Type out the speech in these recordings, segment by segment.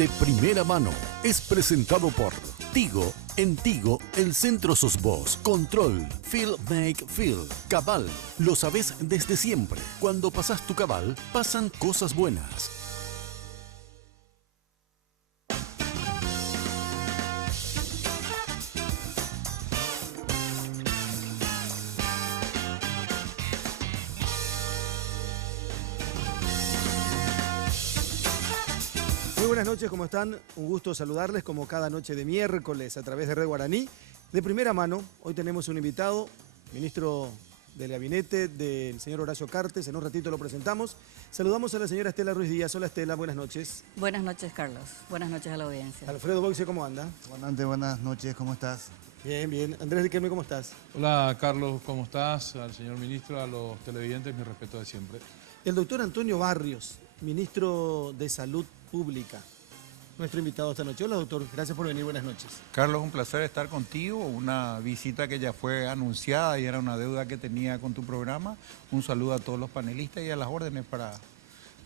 De primera mano es presentado por Tigo. En Tigo, el centro sos vos. Control. Feel Make Feel. Cabal. Lo sabés desde siempre. Cuando pasás tu cabal, pasan cosas buenas. Muy buenas noches, ¿cómo están? Un gusto saludarles como cada noche de miércoles a través de Red Guaraní. De primera mano, hoy tenemos un invitado, ministro del Gabinete del señor Horacio Cartes. En un ratito lo presentamos. Saludamos a la señora Estela Ruiz Díaz. Hola Estela, buenas noches. Buenas noches, Carlos. Buenas noches a la audiencia. Alfredo Boxe, ¿cómo anda? Buenas noches, ¿cómo estás? Bien, bien. Andrés Riquelme, ¿cómo estás? Hola Carlos, ¿cómo estás? Al señor ministro, a los televidentes, mi respeto de siempre. El doctor Antonio Barrios, ministro de Salud Pública, nuestro invitado esta noche. Hola doctor, gracias por venir, buenas noches. Carlos, un placer estar contigo, una visita que ya fue anunciada y era una deuda que tenía con tu programa. Un saludo a todos los panelistas y a las órdenes para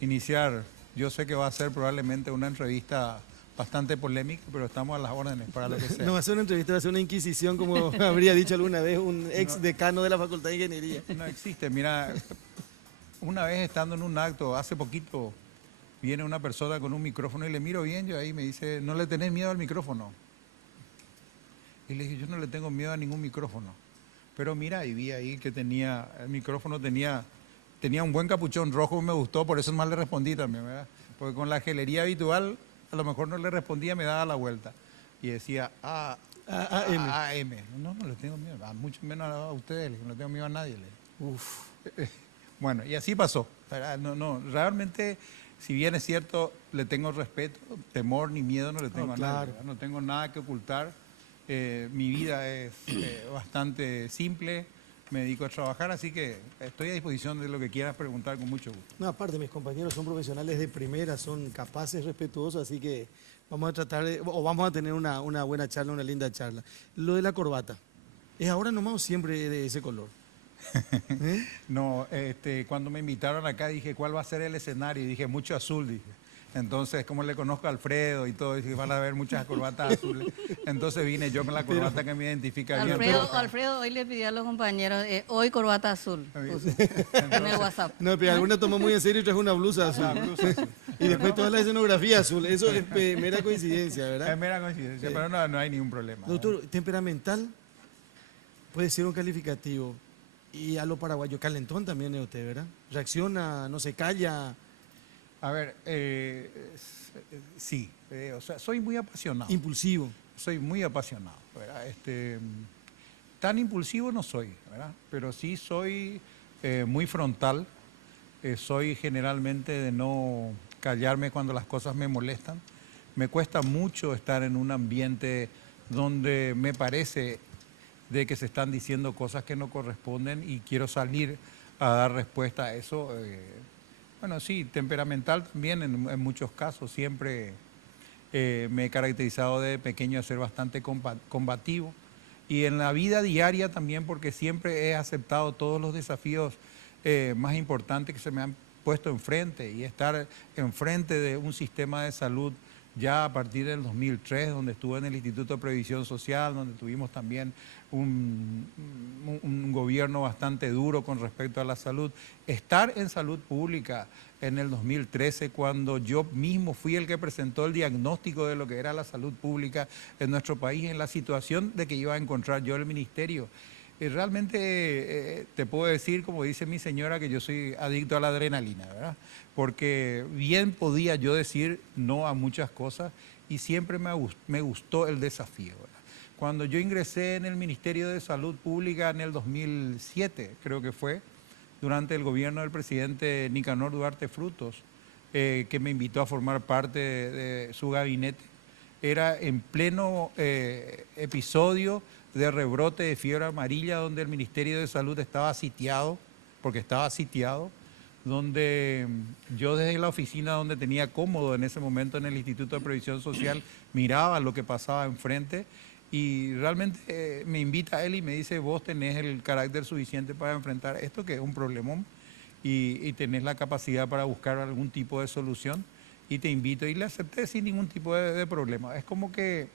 iniciar. Yo sé que va a ser probablemente una entrevista bastante polémica, pero estamos a las órdenes para lo que sea. No va a ser una entrevista, va a ser una inquisición, como habría dicho alguna vez un ex decano de la Facultad de Ingeniería. No existe, mira, una vez estando en un acto, hace poquito, viene una persona con un micrófono y le miro bien, yo ahí me dice, ¿no le tenés miedo al micrófono? Y le dije, yo no le tengo miedo a ningún micrófono. Pero mira, y vi ahí que tenía, el micrófono tenía un buen capuchón rojo, me gustó, por eso más le respondí también, ¿verdad? Porque con la gelería habitual, a lo mejor no le respondía, me daba la vuelta. Y decía, AM. No le tengo miedo, mucho menos a ustedes, no le tengo miedo a nadie. Uf. Bueno, y así pasó. Realmente, si bien es cierto, le tengo respeto, temor ni miedo no le tengo a nadie. ¿Verdad? No tengo nada que ocultar. Mi vida es bastante simple, me dedico a trabajar, así que estoy a disposición de lo que quieras preguntar con mucho gusto. No, aparte, mis compañeros son profesionales de primera, son capaces, respetuosos, así que vamos a tratar vamos a tener una buena charla, una linda charla. Lo de la corbata, ¿es ahora nomás o siempre de ese color? No, cuando me invitaron acá dije, ¿cuál va a ser el escenario? Y dije, mucho azul, dije. Entonces, como le conozco a Alfredo y todo, dije, van a ver muchas corbatas azules. Entonces vine yo con la corbata que me identifica bien. Alfredo hoy le pidió a los compañeros, hoy corbata azul, en el WhatsApp. No, pero alguna tomó muy en serio y trajo una blusa azul. Y después toda la escenografía azul. Eso es mera coincidencia, ¿verdad? Es mera coincidencia, pero no hay ningún problema. Doctor, temperamental puede ser un calificativo. Y a lo paraguayo, calentón también es usted, ¿verdad? Reacciona, no se calla. A ver, sí, o sea, soy muy apasionado. Impulsivo. Soy muy apasionado, ¿verdad? Tan impulsivo no soy, ¿verdad? Pero sí soy muy frontal. Soy generalmente de no callarme cuando las cosas me molestan. Me cuesta mucho estar en un ambiente donde me parece de que se están diciendo cosas que no corresponden y quiero salir a dar respuesta a eso. Bueno, sí, temperamental también en muchos casos. Siempre me he caracterizado de pequeño a ser bastante combativo. Y en la vida diaria también, porque siempre he aceptado todos los desafíos más importantes que se me han puesto enfrente. Y estar enfrente de un sistema de salud ya a partir del 2003, donde estuve en el Instituto de Previsión Social, donde tuvimos también un gobierno bastante duro con respecto a la salud. Estar en salud pública en el 2013, cuando yo mismo fui el que presentó el diagnóstico de lo que era la salud pública en nuestro país, en la situación de que iba a encontrar yo el ministerio. Realmente te puedo decir, como dice mi señora, que yo soy adicto a la adrenalina, ¿verdad? Porque bien podía yo decir no a muchas cosas y siempre me gustó el desafío, ¿verdad? Cuando yo ingresé en el Ministerio de Salud Pública en el 2007, creo que fue, durante el gobierno del presidente Nicanor Duarte Frutos, que me invitó a formar parte de su gabinete, era en pleno episodio de rebrote de fiebre amarilla, donde el Ministerio de Salud estaba sitiado, porque estaba sitiado, donde yo desde la oficina donde tenía cómodo en ese momento en el Instituto de Previsión Social, miraba lo que pasaba enfrente y realmente me invita a él y me dice, vos tenés el carácter suficiente para enfrentar esto, que es un problemón, y tenés la capacidad para buscar algún tipo de solución. y te invito. Y le acepté sin ningún tipo de problema. Es como que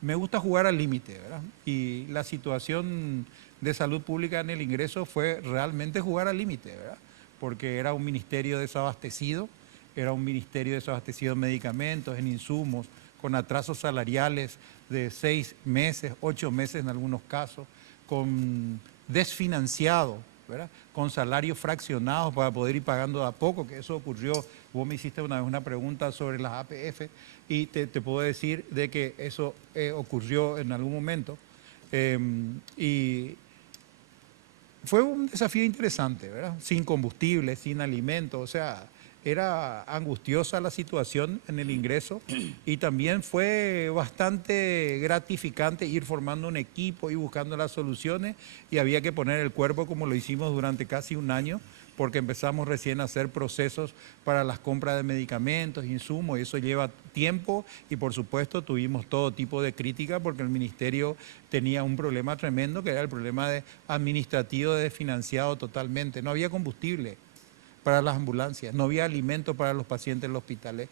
me gusta jugar al límite, ¿verdad? Y la situación de salud pública en el ingreso fue realmente jugar al límite, ¿verdad? Porque era un ministerio desabastecido, era un ministerio desabastecido en medicamentos, en insumos, con atrasos salariales de 6 meses, 8 meses en algunos casos, con desfinanciado, ¿verdad? Con salarios fraccionados para poder ir pagando de a poco, que eso ocurrió. Vos me hiciste una vez una pregunta sobre las APF y te puedo decir de que eso ocurrió en algún momento. Y fue un desafío interesante, ¿verdad? Sin combustible, sin alimento, o sea, era angustiosa la situación en el ingreso y también fue bastante gratificante ir formando un equipo y buscando las soluciones, y había que poner el cuerpo como lo hicimos durante casi un año, porque empezamos recién a hacer procesos para las compras de medicamentos, insumos, y eso lleva tiempo, y por supuesto tuvimos todo tipo de crítica porque el ministerio tenía un problema tremendo, que era el problema administrativo de desfinanciado totalmente. No había combustible para las ambulancias, no había alimento para los pacientes en los hospitales.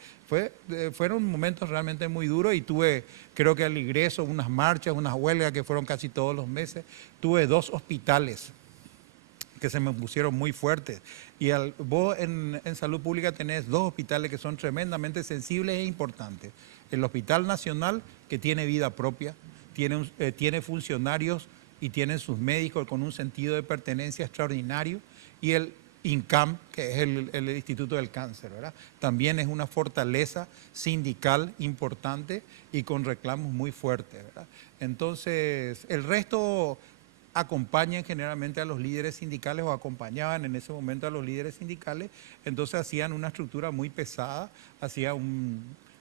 Fueron momentos realmente muy duros, y tuve, creo que al ingreso, unas marchas, unas huelgas que fueron casi todos los meses. Tuve 2 hospitales que se me pusieron muy fuertes. Y vos en salud pública tenés 2 hospitales que son tremendamente sensibles e importantes. El Hospital Nacional, que tiene vida propia, tiene funcionarios y tiene sus médicos con un sentido de pertenencia extraordinario, y el INCAM, que es el Instituto del Cáncer, ¿verdad? También es una fortaleza sindical importante y con reclamos muy fuertes, ¿verdad? Entonces, el resto acompañan generalmente a los líderes sindicales, o acompañaban en ese momento a los líderes sindicales, entonces hacían una estructura muy pesada, hacían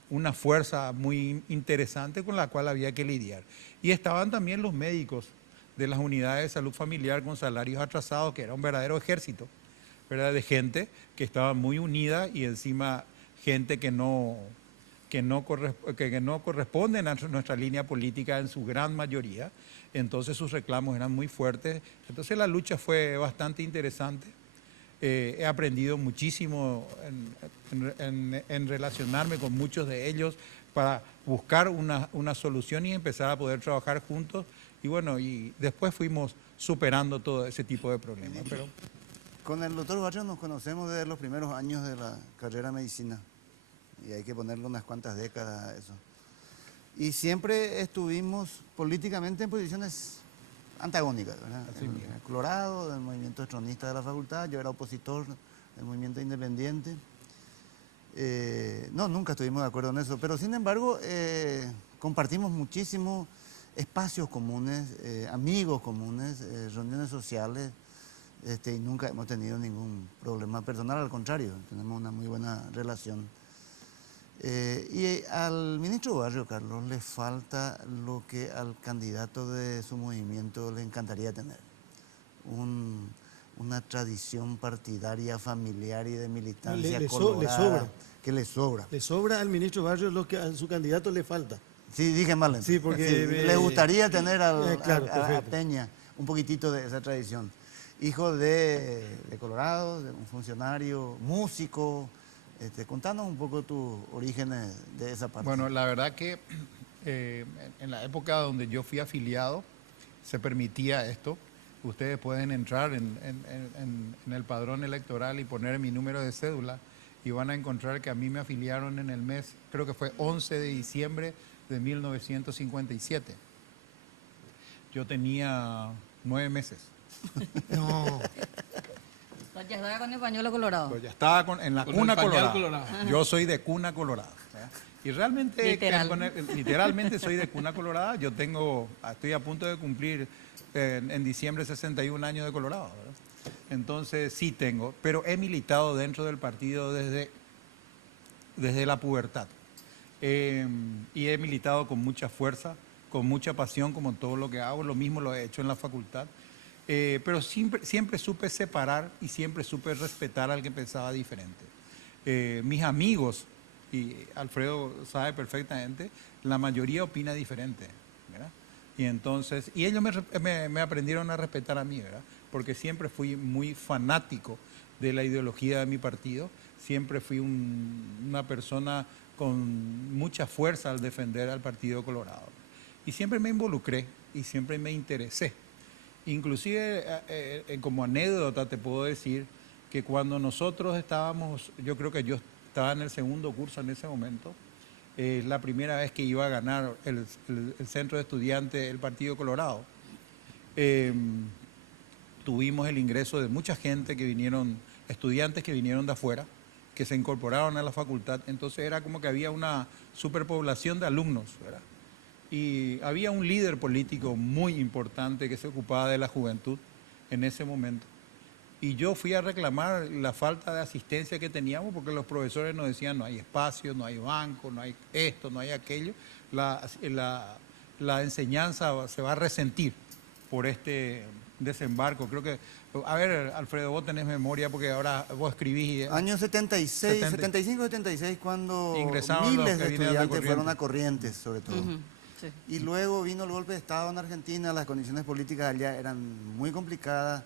una fuerza muy interesante con la cual había que lidiar. Y estaban también los médicos de las unidades de salud familiar con salarios atrasados, que era un verdadero ejército, ¿verdad? De gente que estaba muy unida, y encima gente que no corresponden a nuestra línea política en su gran mayoría. Entonces sus reclamos eran muy fuertes. Entonces la lucha fue bastante interesante. He aprendido muchísimo en relacionarme con muchos de ellos para buscar una solución y empezar a poder trabajar juntos. Y bueno, y después fuimos superando todo ese tipo de problemas. Pero Con el doctor Barrio nos conocemos desde los primeros años de la carrera de medicina, y hay que ponerle unas cuantas décadas a eso. Y siempre estuvimos políticamente en posiciones antagónicas, ¿verdad? En el Colorado, del movimiento estronista de la facultad, yo era opositor del movimiento independiente. No, nunca estuvimos de acuerdo en eso, pero sin embargo compartimos muchísimo espacios comunes, amigos comunes, reuniones sociales, y nunca hemos tenido ningún problema personal, al contrario, tenemos una muy buena relación. Y al ministro Barrio, Carlos, le falta lo que al candidato de su movimiento le encantaría tener: una tradición partidaria, familiar y de militancia colorada. Le sobra. Que le sobra. Le sobra al ministro Barrio lo que a su candidato le falta. Sí, dije mal. Sí, porque le gustaría tener claro, a Peña un poquitito de esa tradición. Hijo de Colorado, de un funcionario, músico. Contanos un poco tus orígenes de esa parte. bueno, la verdad que en la época donde yo fui afiliado se permitía esto. Ustedes pueden entrar en el padrón electoral y poner mi número de cédula, y van a encontrar que a mí me afiliaron en el mes, creo que fue 11 de diciembre de 1957. Yo tenía 9 meses. No. Ya estaba con el pañuelo colorado. Pues ya estaba en la Con cuna el pañal colorada. colorado. Yo soy de cuna colorada, ¿verdad? Y realmente, literalmente soy de cuna colorada. Estoy a punto de cumplir en diciembre 61 años de Colorado, ¿verdad? Entonces sí tengo, pero he militado dentro del partido desde la pubertad. Y he militado con mucha fuerza, con mucha pasión, como todo lo que hago. Lo mismo lo he hecho en la facultad. Pero siempre supe separar y siempre supe respetar al que pensaba diferente. Mis amigos, y Alfredo sabe perfectamente, la mayoría opina diferente, ¿verdad? Y entonces, ellos me aprendieron a respetar a mí, ¿verdad? Porque siempre fui muy fanático de la ideología de mi partido, siempre fui una persona con mucha fuerza al defender al Partido Colorado. Y siempre me involucré y siempre me interesé. Inclusive, como anécdota te puedo decir que cuando nosotros estábamos, yo creo que yo estaba en el segundo curso en ese momento, la primera vez que iba a ganar el centro de estudiantes del Partido Colorado. Tuvimos el ingreso de mucha gente que vinieron, estudiantes que vinieron de afuera, que se incorporaron a la facultad. Entonces era como que había una superpoblación de alumnos, ¿verdad? Y había un líder político muy importante que se ocupaba de la juventud en ese momento. Y yo fui a reclamar la falta de asistencia que teníamos porque los profesores nos decían no hay espacio, no hay banco, no hay esto, no hay aquello. La enseñanza se va a resentir por este desembarco. Creo que, a ver, Alfredo, vos tenés memoria porque ahora vos escribís. Años 76, 75, 76, cuando ingresaron miles los que de vinieron de estudiantes fueron Corrientes. a Corrientes, sobre todo. Sí. Y luego vino el golpe de Estado en Argentina, las condiciones políticas allá eran muy complicadas,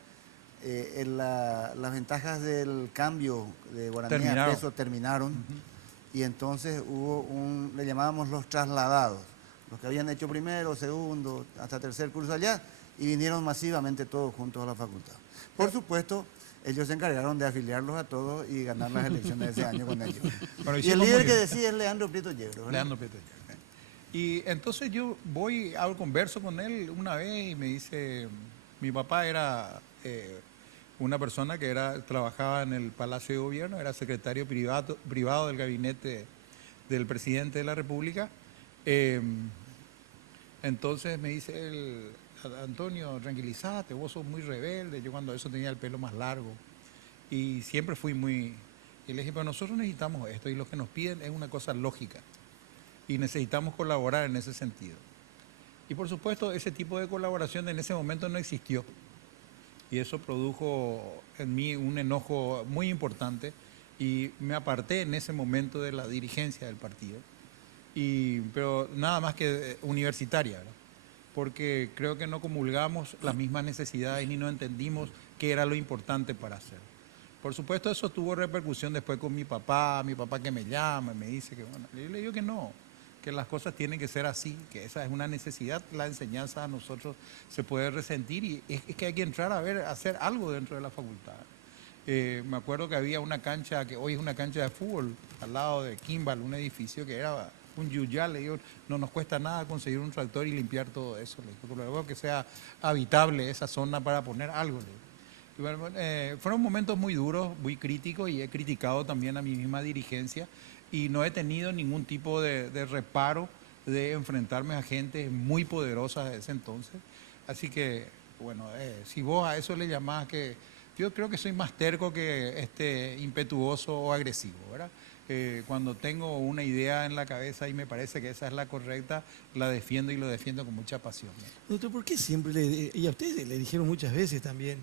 las ventajas del cambio de guaraní a peso terminaron, y entonces hubo le llamábamos los trasladados, los que habían hecho primero, segundo, hasta tercer curso allá, y vinieron masivamente todos juntos a la facultad. Por supuesto, ellos se encargaron de afiliarlos a todos y ganar las elecciones de ese año con ellos. Bueno, Y el líder que decía es Leandro Prieto Yegro, ¿verdad? Leandro Prieto Yegro. Y entonces yo converso con él una vez y me dice, mi papá era una persona que trabajaba en el Palacio de Gobierno, era secretario privado del gabinete del presidente de la República. Entonces me dice él, Antonio, tranquilízate, vos sos muy rebelde. Yo cuando eso tenía el pelo más largo y siempre fui muy... Y le dije, pero nosotros necesitamos esto y lo que nos piden es una cosa lógica. Y necesitamos colaborar en ese sentido. Y por supuesto, ese tipo de colaboración en ese momento no existió. Y eso produjo en mí un enojo muy importante y me aparté en ese momento de la dirigencia del partido. Pero nada más que universitaria, ¿verdad? Porque creo que no comulgamos las mismas necesidades ni no entendimos qué era lo importante para hacer. Por supuesto, eso tuvo repercusión después con mi papá que me llama, me dice que, bueno, yo le digo que no, que las cosas tienen que ser así, que esa es una necesidad, la enseñanza a nosotros se puede resentir y es que hay que entrar a hacer algo dentro de la facultad. Me acuerdo que había una cancha, que hoy es una cancha de fútbol, al lado de Kimball, un edificio que era un yuyal, le digo, no nos cuesta nada conseguir un tractor y limpiar todo eso, le digo, luego que sea habitable esa zona para poner algo, le digo. Y bueno, fueron momentos muy duros, muy críticos y he criticado también a mi misma dirigencia y no he tenido ningún tipo de reparo de enfrentarme a gente muy poderosa de ese entonces. Así que, bueno, si vos a eso le llamás que... Yo creo que soy más terco que impetuoso o agresivo, ¿verdad? Cuando tengo una idea en la cabeza y me parece que esa es la correcta, la defiendo y lo defiendo con mucha pasión, ¿no? Doctor, ¿por qué siempre y a ustedes le dijeron muchas veces también,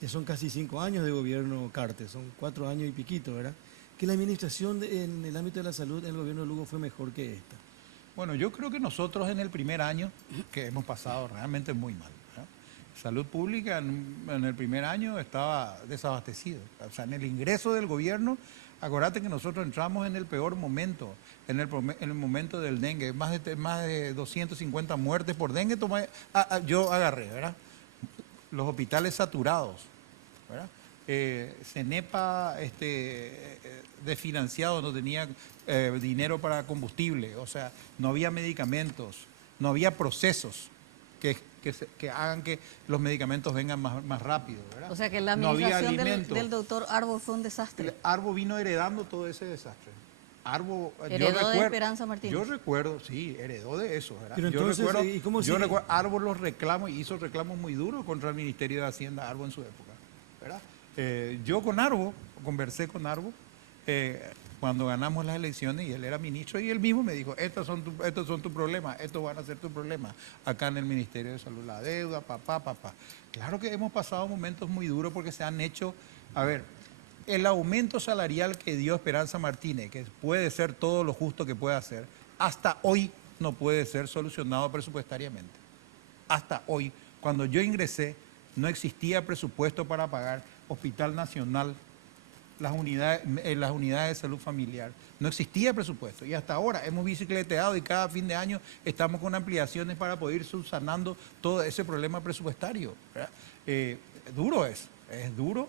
que son casi 5 años de gobierno Cartes, son 4 años y piquito, ¿verdad? Que la administración en el ámbito de la salud en el gobierno de Lugo fue mejor que esta. Bueno, yo creo que nosotros en el primer año, que hemos pasado realmente muy mal, ¿verdad? Salud pública en el primer año estaba desabastecido. O sea, en el ingreso del gobierno, acordate que nosotros entramos en el peor momento, en el momento del dengue, más de 250 muertes por dengue yo agarré, ¿verdad? Los hospitales saturados, ¿verdad? CENEPA desfinanciado, no tenía dinero para combustible, o sea, no había medicamentos, no había procesos que hagan que los medicamentos vengan más rápido, ¿verdad? O sea que la No había administración alimentos. del doctor Arbo fue un desastre. Arbo vino heredando todo ese desastre. Arbo, Heredó de Esperanza Martínez. Yo recuerdo, sí, heredó de eso, ¿verdad? Pero yo entonces, recuerdo, ¿y cómo yo sigue? recuerdo, Arbo los reclamos, hizo reclamos muy duros contra el Ministerio de Hacienda, Arbo en su época, ¿verdad? Yo con Arbo, conversé con Arbo, cuando ganamos las elecciones y él era ministro y él mismo me dijo, estos son tus problemas, estos van a ser tus problemas acá en el Ministerio de Salud, la deuda, papá. Claro que hemos pasado momentos muy duros porque se han hecho, a ver, el aumento salarial que dio Esperanza Martínez, que puede ser todo lo justo que pueda hacer, hasta hoy no puede ser solucionado presupuestariamente. Hasta hoy, cuando yo ingresé, no existía presupuesto para pagar Hospital Nacional, las unidades de salud familiar. No existía presupuesto y hasta ahora hemos bicicleteado y cada fin de año estamos con ampliaciones para poder ir subsanando todo ese problema presupuestario, ¿verdad? Duro es duro.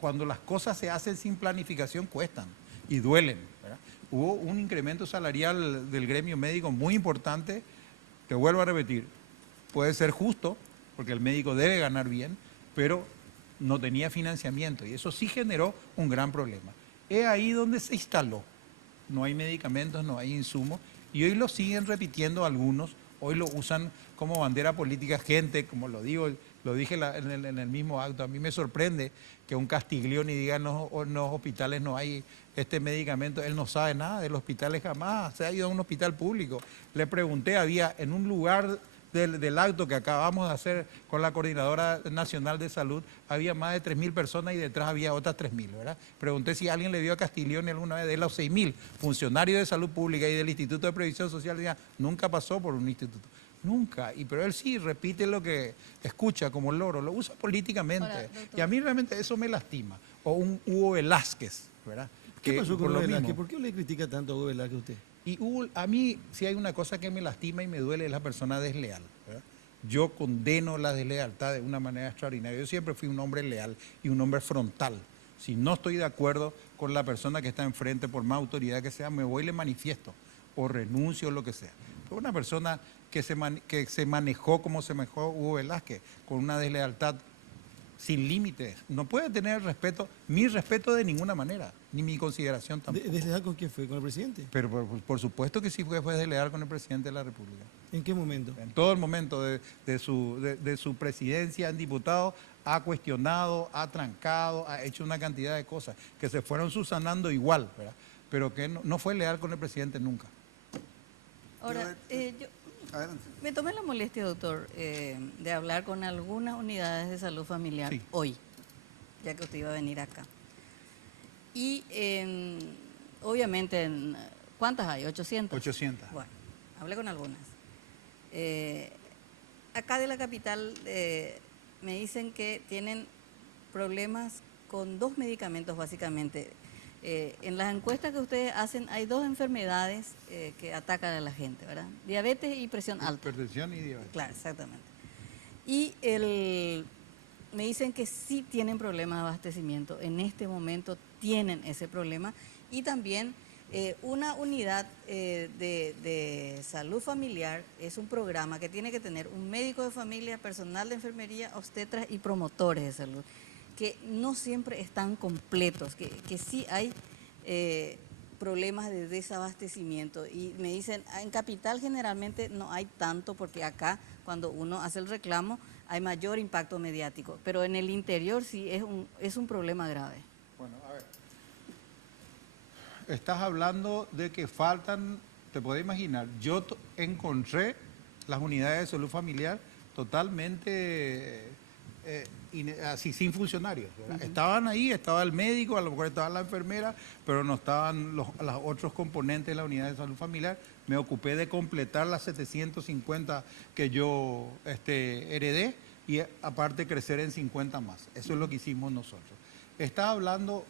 Cuando las cosas se hacen sin planificación cuestan y duelen, ¿verdad? Hubo un incremento salarial del gremio médico muy importante, te vuelvo a repetir, puede ser justo, porque el médico debe ganar bien, pero no tenía financiamiento y eso sí generó un gran problema. Es ahí donde se instaló. No hay medicamentos, no hay insumos y hoy lo siguen repitiendo algunos, hoy lo usan como bandera política gente, como lo dije en el mismo acto. A mí me sorprende que un Castiglioni diga en los hospitales no hay este medicamento. Él no sabe nada de los hospitales, jamás se ha ido a un hospital público. Le pregunté, había en un lugar del acto que acabamos de hacer con la Coordinadora Nacional de Salud, había más de 3.000 personas y detrás había otras 3.000, ¿verdad? Pregunté si alguien le vio a Castiglioni alguna vez de los 6.000 funcionarios de salud pública y del Instituto de Previsión Social. Decía, nunca pasó por un instituto. Nunca, pero él sí repite lo que escucha como loro, lo usa políticamente. Ahora, y a mí realmente eso me lastima. O un Hugo Velázquez, ¿verdad? ¿Qué pasó con por Hugo lo Velázquez? mismo. ¿Por qué le critica tanto a Hugo Velázquez usted? Y a mí, si hay una cosa que me lastima y me duele, es la persona desleal, ¿verdad? Yo condeno la deslealtad de una manera extraordinaria. Yo siempre fui un hombre leal y un hombre frontal. Si no estoy de acuerdo con la persona que está enfrente, por más autoridad que sea, me voy y le manifiesto, o renuncio o lo que sea. Pero una persona que se manejó como se manejó Hugo Velázquez, con una deslealtad sin límites, no puede tener el respeto, mi respeto de ninguna manera, ni mi consideración tampoco. ¿Desleal con quién fue? ¿Con el presidente? Pero por supuesto que sí fue desleal con el presidente de la República. ¿En qué momento? En todo el momento de su presidencia en diputado, ha cuestionado, ha trancado, ha hecho una cantidad de cosas que se fueron subsanando igual, ¿verdad? Pero que no fue leal con el presidente nunca. Ahora, yo Adelante. me tomé la molestia, doctor, de hablar con algunas unidades de salud familiar Sí. hoy, ya que usted iba a venir acá. Y obviamente, ¿cuántas hay? ¿800? 800. Bueno, hablé con algunas. Acá de la capital me dicen que tienen problemas con 2 medicamentos básicamente. En las encuestas que ustedes hacen hay 2 enfermedades que atacan a la gente, ¿verdad? Diabetes y presión alta. Hipertensión y diabetes. Claro, exactamente. Y me dicen que sí tienen problemas de abastecimiento. En este momento tienen ese problema. Y también una unidad de salud familiar es un programa que tiene que tener un médico de familia, personal de enfermería, obstetras y promotores de salud, que no siempre están completos, que sí hay problemas de desabastecimiento. Y me dicen, en capital generalmente no hay tanto, porque acá cuando uno hace el reclamo hay mayor impacto mediático, pero en el interior sí es un problema grave. Bueno, a ver. Estás hablando de que faltan, te puedes imaginar, yo encontré las unidades de salud familiar totalmente así, sin funcionarios, ¿verdad? Estaban ahí, estaba el médico, a lo mejor estaba la enfermera, pero no estaban los otros componentes de la unidad de salud familiar. Me ocupé de completar las 750 que yo heredé y aparte crecer en 50 más. Eso es lo que hicimos nosotros. Estás hablando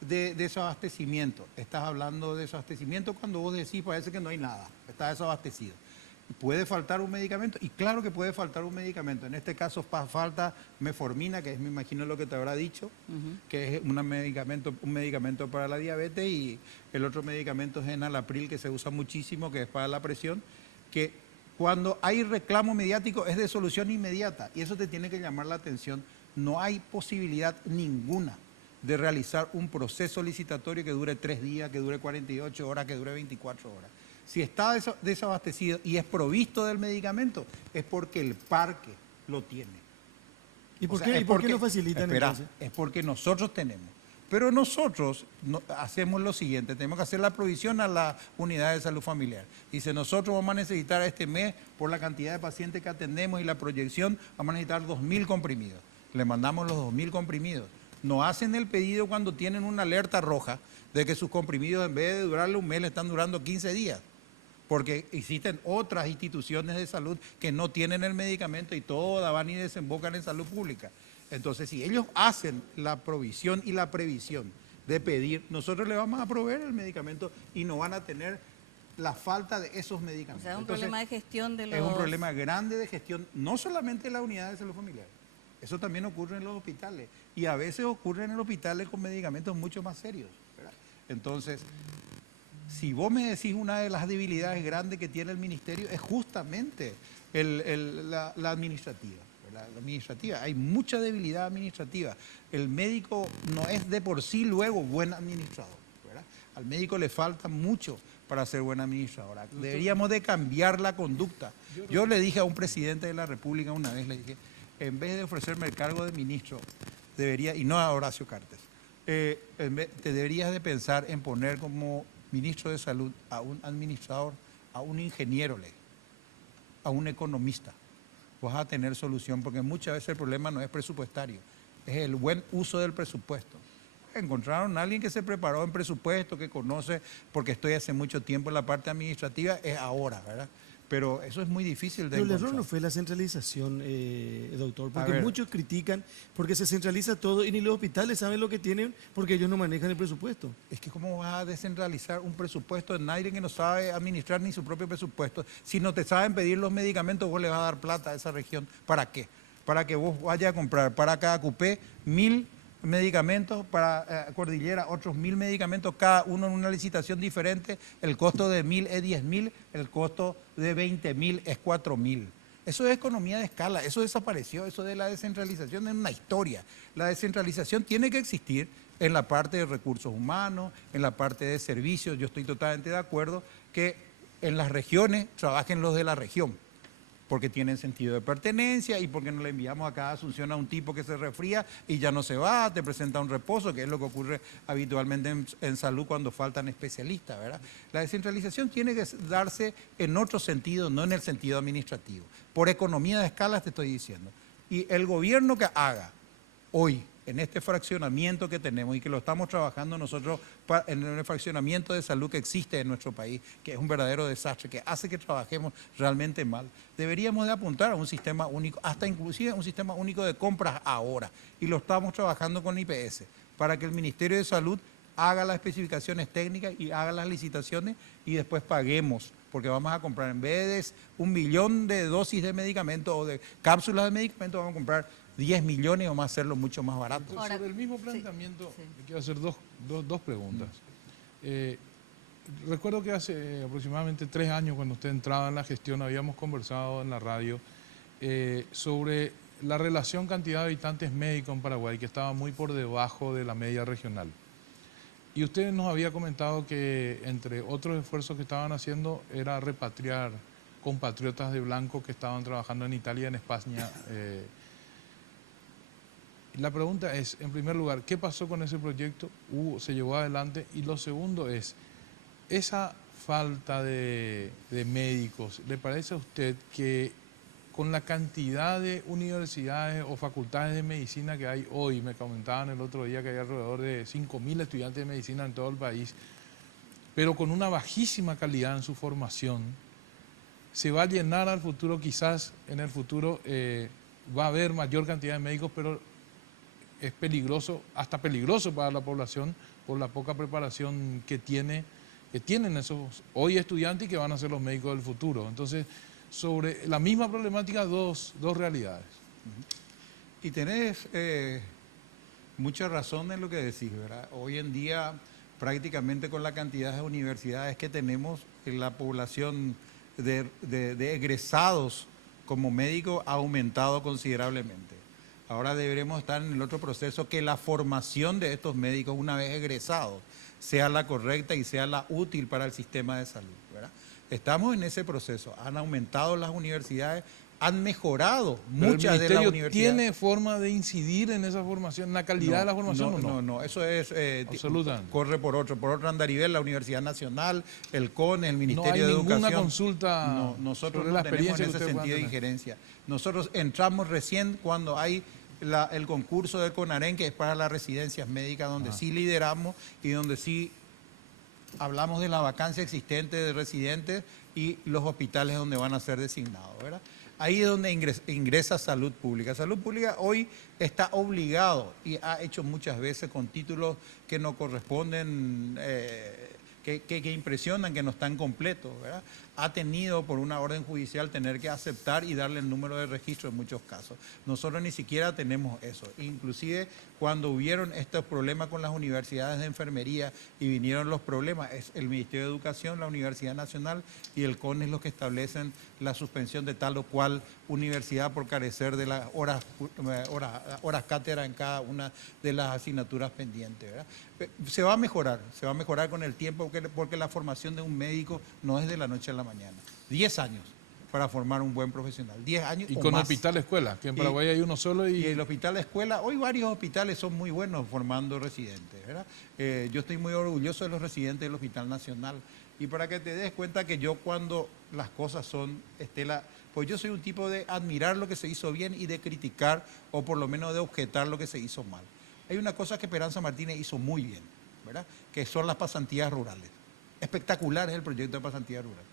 de desabastecimiento. Estás hablando de desabastecimiento cuando vos decís parece que no hay nada, está desabastecido. ¿Puede faltar un medicamento? Y claro que puede faltar un medicamento. En este caso falta metformina, que es, me imagino, lo que te habrá dicho, que es un medicamento para la diabetes, y el otro medicamento es enalapril, que se usa muchísimo, que es para la presión, que cuando hay reclamo mediático es de solución inmediata, y eso te tiene que llamar la atención. No hay posibilidad ninguna de realizar un proceso licitatorio que dure 3 días, que dure 48 horas, que dure 24 horas. Si está desabastecido y es provisto del medicamento, es porque el parque lo tiene. ¿Y por qué lo facilitan entonces? Es porque nosotros tenemos. Pero nosotros hacemos lo siguiente, tenemos que hacer la provisión a la unidad de salud familiar. Dice, nosotros vamos a necesitar este mes, por la cantidad de pacientes que atendemos y la proyección, vamos a necesitar 2.000 comprimidos. Le mandamos los 2.000 comprimidos. No hacen el pedido cuando tienen una alerta roja de que sus comprimidos, en vez de durarle un mes, le están durando 15 días. Porque existen otras instituciones de salud que no tienen el medicamento y todas van y desembocan en salud pública. Entonces, si ellos hacen la provisión y la previsión de pedir, nosotros le vamos a proveer el medicamento y no van a tener la falta de esos O medicamentos. sea, es un Entonces, problema de gestión de los... es un problema grande de gestión, no solamente en la unidad de salud familiar, eso también ocurre en los hospitales y a veces ocurre en los hospitales con medicamentos mucho más serios, ¿verdad? Entonces, si vos me decís una de las debilidades grandes que tiene el ministerio es justamente la administrativa. La administrativa, hay mucha debilidad administrativa. El médico no es de por sí luego buen administrador, ¿verdad? Al médico le falta mucho para ser buen administrador. Deberíamos de cambiar la conducta. Yo le dije a un presidente de la República una vez, le dije, en vez de ofrecerme el cargo de ministro, debería, y no a Horacio Cartes, te deberías de pensar en poner como ministro de Salud a un administrador, a un ingeniero, a un economista. Vas a tener solución, porque muchas veces el problema no es presupuestario, es el buen uso del presupuesto. Encontraron a alguien que se preparó en presupuesto, que conoce, porque estoy hace mucho tiempo en la parte administrativa, es ahora, ¿verdad? Pero eso es muy difícil de Pero el encontrar. error no fue la centralización, doctor, A porque ver. muchos critican porque se centraliza todo y ni los hospitales saben lo que tienen porque ellos no manejan el presupuesto. Es que cómo vas a descentralizar un presupuesto en nadie que no sabe administrar ni su propio presupuesto. Si no te saben pedir los medicamentos, vos le vas a dar plata a esa región. ¿Para qué? Para que vos vayas a comprar para cada cupé 1000 medicamentos, para Cordillera otros 1000 medicamentos, cada uno en una licitación diferente. El costo de 1000 es 10.000, el costo de 20.000 es 4.000. Eso es economía de escala, eso desapareció, eso de la descentralización es una historia. La descentralización tiene que existir en la parte de recursos humanos, en la parte de servicios. Yo estoy totalmente de acuerdo que en las regiones trabajen los de la región, porque tienen sentido de pertenencia y porque no le enviamos a cada Asunción a un tipo que se resfría y ya no se va, te presenta un reposo, que es lo que ocurre habitualmente en salud cuando faltan especialistas, ¿verdad? La descentralización tiene que darse en otro sentido, no en el sentido administrativo. Por economía de escala te estoy diciendo. Y el gobierno que haga hoy, en este fraccionamiento que tenemos y que lo estamos trabajando nosotros en el fraccionamiento de salud que existe en nuestro país, que es un verdadero desastre, que hace que trabajemos realmente mal, deberíamos de apuntar a un sistema único, hasta inclusive un sistema único de compras ahora, y lo estamos trabajando con IPS, para que el Ministerio de Salud haga las especificaciones técnicas y haga las licitaciones y después paguemos, porque vamos a comprar, en vez de 1 millón de dosis de medicamentos o de cápsulas de medicamentos, vamos a comprar 10 millones o vamos a hacerlo mucho más barato. Entonces, Ahora, sobre el mismo sí, planteamiento, sí. le quiero hacer dos preguntas. Recuerdo que hace aproximadamente 3 años, cuando usted entraba en la gestión, habíamos conversado en la radio sobre la relación cantidad de habitantes médicos en Paraguay, que estaba muy por debajo de la media regional. Y usted nos había comentado que entre otros esfuerzos que estaban haciendo era repatriar compatriotas de blanco que estaban trabajando en Italia y en España. La pregunta es, en primer lugar, ¿qué pasó con ese proyecto? ¿Se llevó adelante? Y lo segundo es, esa falta de médicos, ¿le parece a usted que con la cantidad de universidades o facultades de medicina que hay hoy, me comentaban el otro día que hay alrededor de 5.000 estudiantes de medicina en todo el país, pero con una bajísima calidad en su formación, se va a llenar al futuro, quizás en el futuro va a haber mayor cantidad de médicos, pero es peligroso, hasta peligroso para la población por la poca preparación que tienen esos hoy estudiantes y que van a ser los médicos del futuro? Entonces, sobre la misma problemática, dos realidades. Y tenés mucha razón en lo que decís, ¿verdad? Hoy en día, prácticamente con la cantidad de universidades que tenemos, la población de egresados como médicos ha aumentado considerablemente. Ahora deberemos estar en el otro proceso, que la formación de estos médicos, una vez egresados, sea la correcta y sea la útil para el sistema de salud, ¿verdad? Estamos en ese proceso. Han aumentado las universidades, han mejorado muchas de las ¿El universidades. ministerio tiene forma de incidir en esa formación, en la calidad de la formación o no? No, eso es Absolutamente. corre por otro andarivel, la Universidad Nacional, el CONE, el Ministerio de No hay ninguna Educación. consulta No, nosotros sobre no la tenemos experiencia en que ese ustedes sentido de puedan tener. injerencia. Nosotros entramos recién cuando hay el concurso del CONAREN, que es para las residencias médicas, donde sí lideramos y donde sí hablamos de la vacancia existente de residentes y los hospitales donde van a ser designados, ¿verdad? ahí es donde ingresa salud pública. Salud pública hoy está obligado y ha hecho muchas veces con títulos que no corresponden, que impresionan, que no están completos, ¿verdad? Ha tenido por una orden judicial tener que aceptar y darle el número de registro en muchos casos. Nosotros ni siquiera tenemos eso. Inclusive cuando hubieron estos problemas con las universidades de enfermería y vinieron los problemas, es el Ministerio de Educación, la Universidad Nacional y el CONES los que establecen la suspensión de tal o cual universidad por carecer de las horas cátedra en cada una de las asignaturas pendientes, ¿verdad? Se va a mejorar con el tiempo porque la formación de un médico no es de la noche a la mañana. 10 años para formar un buen profesional, 10 años Y o con más. hospital escuela, que en Paraguay hay uno solo Y el hospital escuela, hoy varios hospitales son muy buenos formando residentes, ¿verdad? Yo estoy muy orgulloso de los residentes del Hospital Nacional. Y para que te des cuenta que yo cuando las cosas son, Estela, pues yo soy un tipo de admirar lo que se hizo bien y de criticar o por lo menos de objetar lo que se hizo mal. Hay una cosa que Esperanza Martínez hizo muy bien, ¿verdad? Que son las pasantías rurales. Espectacular es el proyecto de pasantía rural.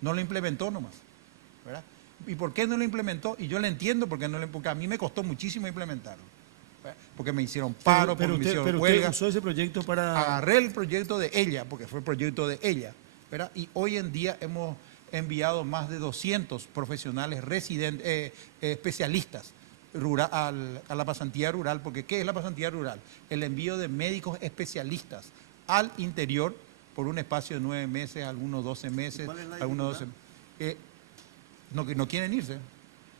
No lo implementó nomás, ¿verdad? ¿Y por qué no lo implementó? Y yo le entiendo porque a mí me costó muchísimo implementarlo, ¿verdad? Porque me hicieron paro, porque me hicieron usted huelga. usó ese proyecto para... Agarré el proyecto de ella, porque fue el proyecto de ella, ¿verdad? Y hoy en día hemos enviado más de 200 profesionales residentes, especialistas a la pasantía rural, porque ¿qué es la pasantía rural? El envío de médicos especialistas al interior por un espacio de 9 meses, algunos 12 meses, algunos 12... no quieren irse.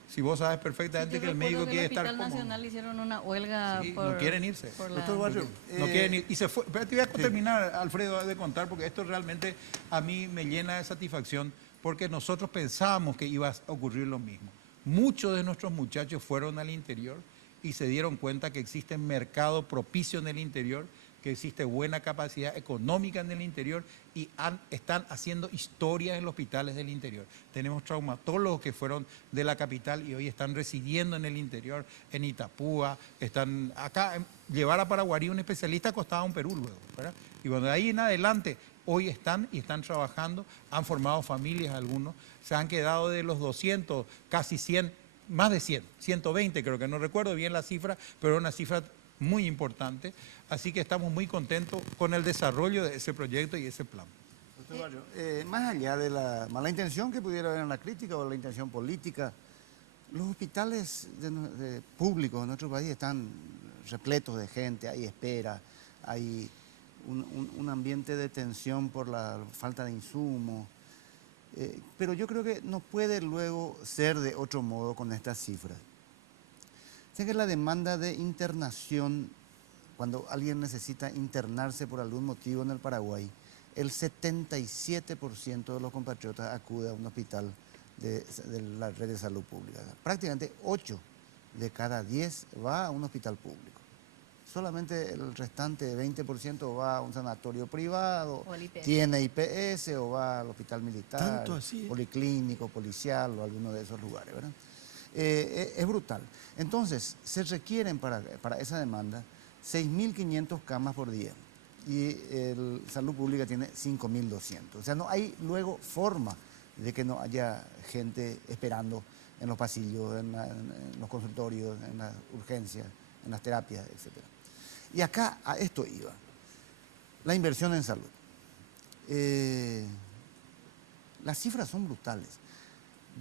Si vos sabes perfectamente que el médico quiere estar cómodo. En el Hospital Nacional hicieron una huelga sí, por... no quieren irse. Doctor Barrio, No quieren ir. Y se fue. Pero te voy a terminar, Alfredo, de contar, porque esto realmente a mí me llena de satisfacción, porque nosotros pensábamos que iba a ocurrir lo mismo. Muchos de nuestros muchachos fueron al interior y se dieron cuenta que existe mercado propicio en el interior, que existe buena capacidad económica en el interior y están haciendo historias en los hospitales del interior. Tenemos traumatólogos que fueron de la capital y hoy están residiendo en el interior, en Itapúa, están acá. Llevar a Paraguarí un especialista costaba un Perú luego, ¿verdad? Y bueno, de ahí en adelante, hoy están trabajando, han formado familias algunos, se han quedado de los 200, casi 100, más de 100, 120 creo que, no recuerdo bien la cifra, pero una cifra muy importante, así que estamos muy contentos con el desarrollo de ese proyecto y ese plan. Doctor Barrio, más allá de la mala intención que pudiera haber en la crítica o la intención política, los hospitales públicos de nuestro país están repletos de gente, hay espera, hay un ambiente de tensión por la falta de insumos, pero yo creo que no puede luego ser de otro modo con estas cifras. Sé que la demanda de internación, cuando alguien necesita internarse por algún motivo en el Paraguay, el 77% de los compatriotas acude a un hospital de la red de salud pública. Prácticamente 8 de cada 10 va a un hospital público. Solamente el restante 20% va a un sanatorio privado, tiene IPS o va al hospital militar, policlínico, policial o alguno de esos lugares, ¿verdad? Es brutal. Entonces, se requieren para esa demanda 6.500 camas por día y Salud Pública tiene 5.200. O sea, no hay luego forma de que no haya gente esperando en los pasillos, en los consultorios, en las urgencias, en las terapias, etc. Y acá a esto iba. La inversión en salud. Las cifras son brutales.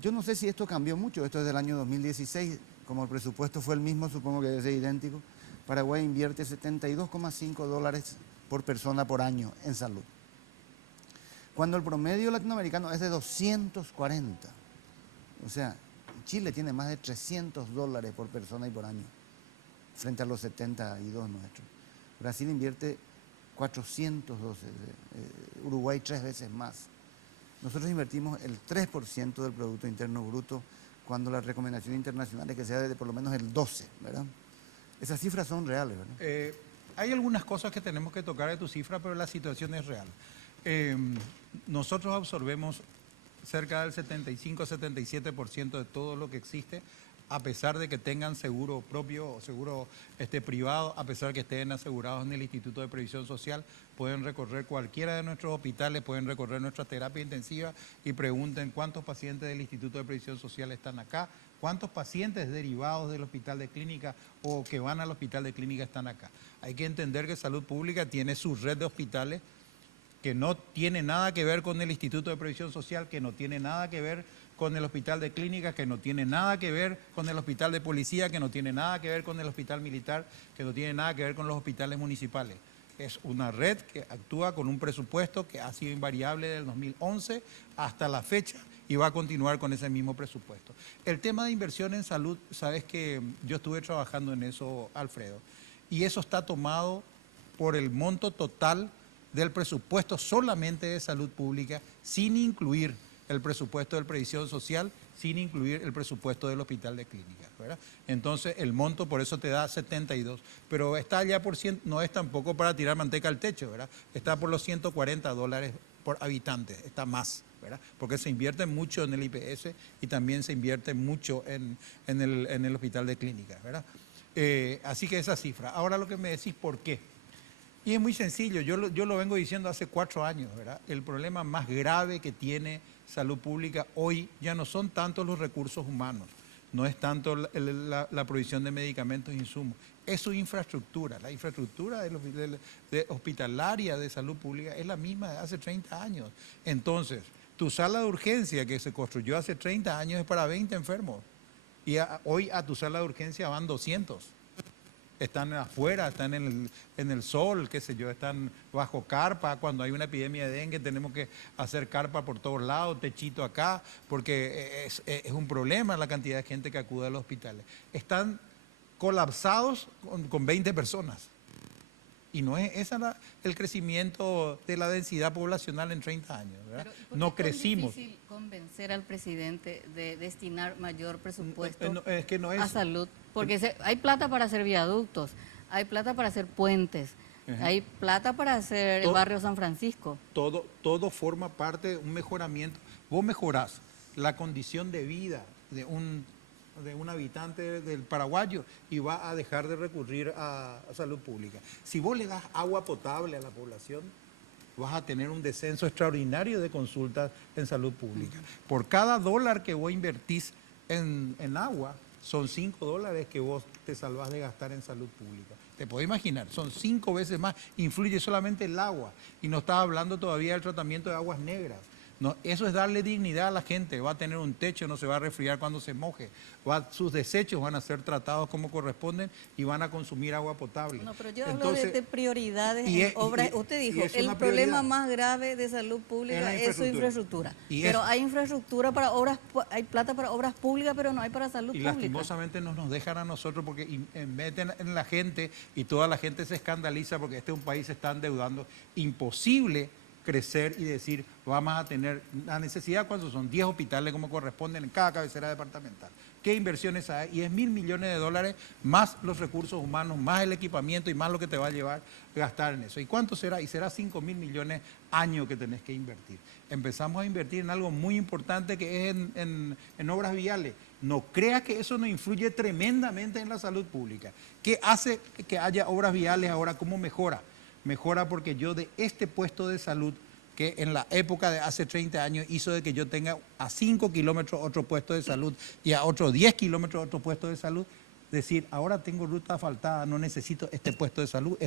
Yo no sé si esto cambió mucho, esto es del año 2016, como el presupuesto fue el mismo, supongo que debe ser idéntico. Paraguay invierte $72,5 por persona por año en salud, cuando el promedio latinoamericano es de 240. O sea, Chile tiene más de $300 por persona y por año, frente a los 72 nuestros. Brasil invierte 412, Uruguay 3 veces más. Nosotros invertimos el 3% del Producto Interno Bruto, cuando la recomendación internacional es que sea de por lo menos el 12%, ¿verdad? Esas cifras son reales, ¿verdad? Hay algunas cosas que tenemos que tocar de tu cifra, pero la situación es real. Nosotros absorbemos cerca del 75-77% de todo lo que existe a pesar de que tengan seguro propio o seguro privado, a pesar que estén asegurados en el Instituto de Previsión Social, pueden recorrer cualquiera de nuestros hospitales, pueden recorrer nuestra terapia intensiva y pregunten cuántos pacientes del Instituto de Previsión Social están acá, cuántos pacientes derivados del hospital de clínica o que van al hospital de clínica están acá. Hay que entender que Salud Pública tiene su red de hospitales que no tiene nada que ver con el Instituto de Previsión Social, que no tiene nada que ver con el hospital de clínica, que no tiene nada que ver con el hospital de policía, que no tiene nada que ver con el hospital militar, que no tiene nada que ver con los hospitales municipales. Es una red que actúa con un presupuesto que ha sido invariable del 2011 hasta la fecha y va a continuar con ese mismo presupuesto. El tema de inversión en salud, sabes que yo estuve trabajando en eso, Alfredo, y eso está tomado por el monto total del presupuesto solamente de salud pública, sin incluir el presupuesto de previsión social, sin incluir el presupuesto del hospital de clínica, ¿verdad? Entonces el monto por eso te da 72, pero está ya por 100, no es tampoco para tirar manteca al techo, ¿verdad? Está por los $140 por habitante, está más, ¿verdad? Porque se invierte mucho en el IPS y también se invierte mucho en el hospital de clínica, ¿verdad? Así que esa cifra. Ahora lo que me decís, ¿por qué? Y es muy sencillo, yo lo vengo diciendo hace 4 años, ¿verdad? El problema más grave que tiene salud pública hoy ya no son tanto los recursos humanos, no es tanto la provisión de medicamentos e insumos, es su infraestructura. La infraestructura de hospitalaria de salud pública es la misma de hace 30 años. Entonces, tu sala de urgencia que se construyó hace 30 años es para 20 enfermos y hoy a tu sala de urgencia van 200. Están afuera, están en el sol, qué sé yo, están bajo carpa. Cuando hay una epidemia de dengue tenemos que hacer carpa por todos lados, techito acá, porque es un problema la cantidad de gente que acude a los hospitales. Están colapsados con 20 personas. Y no es ese el crecimiento de la densidad poblacional en 30 años, ¿verdad? No crecimos. Es difícil convencer al presidente de destinar mayor presupuesto es que no es, a salud, porque hay plata para hacer viaductos, hay plata para hacer puentes, hay plata para hacer el barrio San Francisco. Todo forma parte de un mejoramiento. Vos mejorás la condición de vida de un habitante del paraguayo y va a dejar de recurrir a salud pública. Si vos le das agua potable a la población, vas a tener un descenso extraordinario de consultas en salud pública. Por cada $1 que vos invertís en agua, son $5 que vos te salvás de gastar en salud pública. Te podés imaginar, son 5 veces más, influye solamente el agua. Y no estaba hablando todavía del tratamiento de aguas negras. No, eso es darle dignidad a la gente, va a tener un techo, no se va a resfriar cuando se moje, sus desechos van a ser tratados como corresponden y van a consumir agua potable. No, pero yo hablo de prioridades en obras. Usted dijo, el problema más grave de salud pública es su infraestructura. Pero hay infraestructura para obras, hay plata para obras públicas, pero no hay para salud pública. Y lastimosamente no nos dejan a nosotros porque meten en la gente y toda la gente se escandaliza porque este es un país que se está endeudando. Imposible crecer y decir, vamos a tener la necesidad, cuando son 10 hospitales como corresponden en cada cabecera departamental. ¿Qué inversiones hay? Y es $1.000 millones más los recursos humanos, más el equipamiento y más lo que te va a llevar a gastar en eso. ¿Y cuánto será? Y será 5.000 millones año que tenés que invertir. Empezamos a invertir en algo muy importante que es en obras viales. No creas que eso no influye tremendamente en la salud pública. ¿Qué hace que haya obras viales ahora? ¿Cómo mejora? Mejora porque yo de este puesto de salud, que en la época de hace 30 años hizo de que yo tenga a 5 kilómetros otro puesto de salud y a otros 10 kilómetros otro puesto de salud, decir, ahora tengo ruta asfaltada, no necesito este puesto de salud,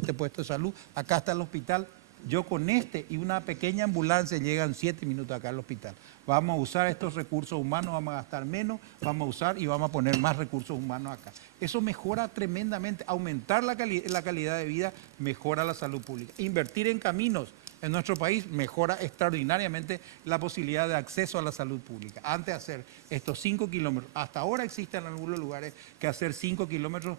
acá está el hospital, yo con este y una pequeña ambulancia llegan 7 minutos acá al hospital. Vamos a usar estos recursos humanos, vamos a gastar menos, vamos a usar y vamos a poner más recursos humanos acá. Eso mejora tremendamente, aumentar la calidad de vida mejora la salud pública. Invertir en caminos en nuestro país mejora extraordinariamente la posibilidad de acceso a la salud pública. Antes de hacer estos 5 kilómetros, hasta ahora existen algunos lugares que hacer 5 kilómetros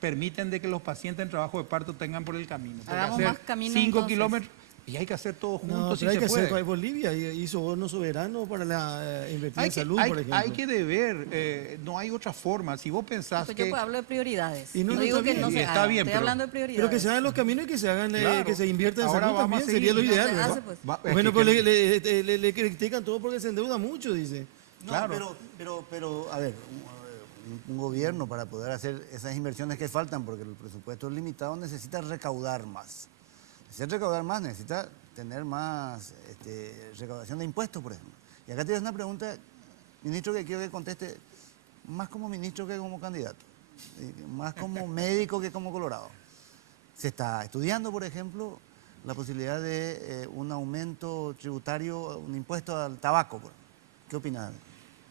permiten de que los pacientes en trabajo de parto tengan por el camino. Hagamos más caminos 5 kilómetros y hay que hacer todo juntos si hay se que puede. hacer, Bolivia hizo bono soberano para invertir en salud, por ejemplo. Hay que deber, no hay otra forma. Si vos pensás pues que... yo hablo de prioridades. Y no digo que no se está bien, estoy hablando de prioridades. Pero que se hagan los caminos y que se hagan, Claro. que se invierta en Ahora salud vamos también, a seguir. sería lo No ideal, se ¿verdad? hace, pues. Bueno, pues le critican todo porque se endeuda mucho, dice. No, Claro. pero a ver, un gobierno para poder hacer esas inversiones que faltan, porque el presupuesto es limitado, necesita recaudar más. Necesita tener más recaudación de impuestos, por ejemplo. Y acá tienes una pregunta, ministro, que quiero que conteste más como ministro que como candidato, más como médico que como colorado. Se está estudiando, por ejemplo, la posibilidad de un aumento tributario, un impuesto al tabaco. ¿Qué opinas?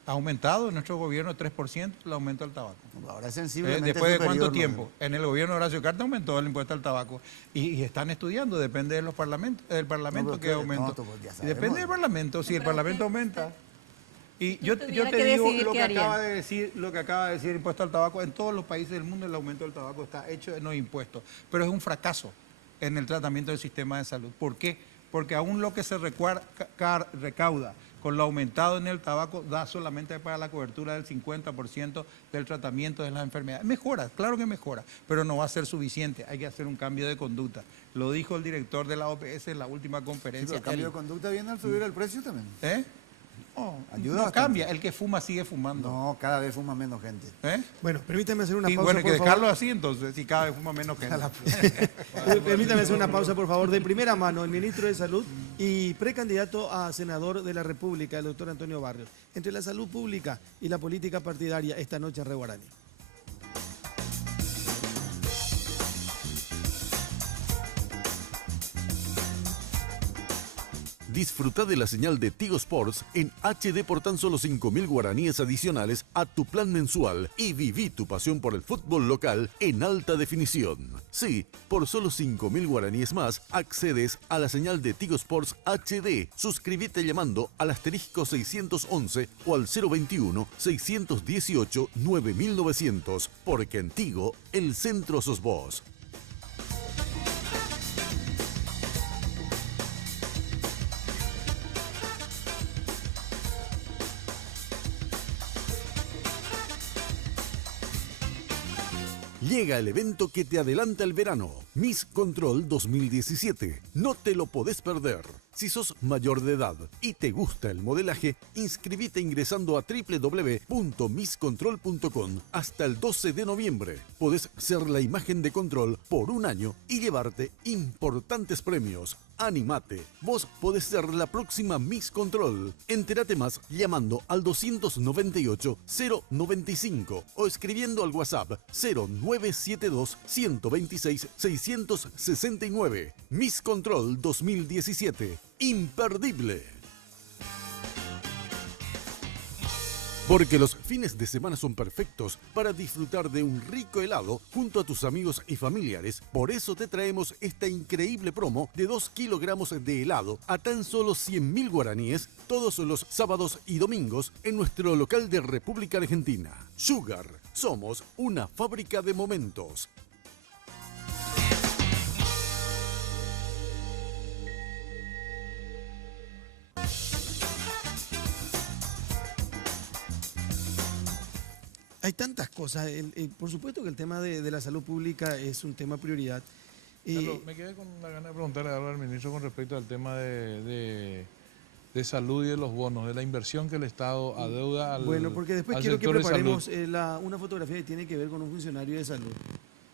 Ha aumentado en nuestro gobierno 3% el aumento al tabaco. Ahora es sensiblemente ¿Después de cuánto superior, tiempo? En el gobierno de Horacio Cartes aumentó el impuesto al tabaco. Y están estudiando, depende de los parlamentos, del parlamento No, que pero aumentó. pues ya Y sabemos. depende del parlamento, si el parlamento aumenta. Y yo tuviera te que digo decidir, lo ¿qué que harían? acaba de decir el impuesto al tabaco. En todos los países del mundo el aumento del tabaco está hecho de no impuestos. Pero es un fracaso en el tratamiento del sistema de salud. ¿Por qué? Porque aún lo que se recauda con lo aumentado en el tabaco da solamente para la cobertura del 50% del tratamiento de las enfermedades. Mejora, claro que mejora, pero no va a ser suficiente. Hay que hacer un cambio de conducta. Lo dijo el director de la OPS en la última Sí, conferencia. pero el cambio de conducta viene al subir el precio también. ¿Eh? No, Ayuda no bastante. cambia. El que fuma sigue fumando. No, cada vez fuma menos gente. ¿Eh? Bueno, permítame hacer una Y pausa, bueno, hay que por dejarlo favor. así entonces, si cada vez fuma menos gente. Permítame hacer una pausa, por favor. De primera mano, el ministro de Salud y precandidato a senador de la República, el doctor Antonio Barrios. Entre la salud pública y la política partidaria esta noche en Red Guaraní. Disfruta de la señal de Tigo Sports en HD por tan solo 5.000 guaraníes adicionales a tu plan mensual y viví tu pasión por el fútbol local en alta definición. Sí, por solo 5.000 guaraníes más accedes a la señal de Tigo Sports HD. Suscríbete llamando al asterisco 611 o al 021 618 9900, porque en Tigo el centro sos vos. Llega el evento que te adelanta el verano, Miss Control 2017. No te lo podés perder. Si sos mayor de edad y te gusta el modelaje, inscribite ingresando a www.misscontrol.com hasta el 12 de noviembre. Podés ser la imagen de Control por un año y llevarte importantes premios. Animate, vos podés ser la próxima Miss Control. Entérate más llamando al 298 095 o escribiendo al WhatsApp 0972 126 669. Miss Control 2017. Imperdible. Porque los fines de semana son perfectos para disfrutar de un rico helado junto a tus amigos y familiares. Por eso te traemos esta increíble promo de 2 kilogramos de helado a tan solo 100.000 guaraníes todos los sábados y domingos en nuestro local de República Argentina. Sugar, somos una fábrica de momentos. Hay tantas cosas. Por supuesto que el tema de la salud pública es un tema prioridad. Carlos, me quedé con la gana de preguntarle algo al ministro con respecto al tema de salud y de los bonos, de la inversión que el Estado adeuda al Bueno, porque después al quiero que sector de salud. preparemos una fotografía que tiene que ver con un funcionario de salud.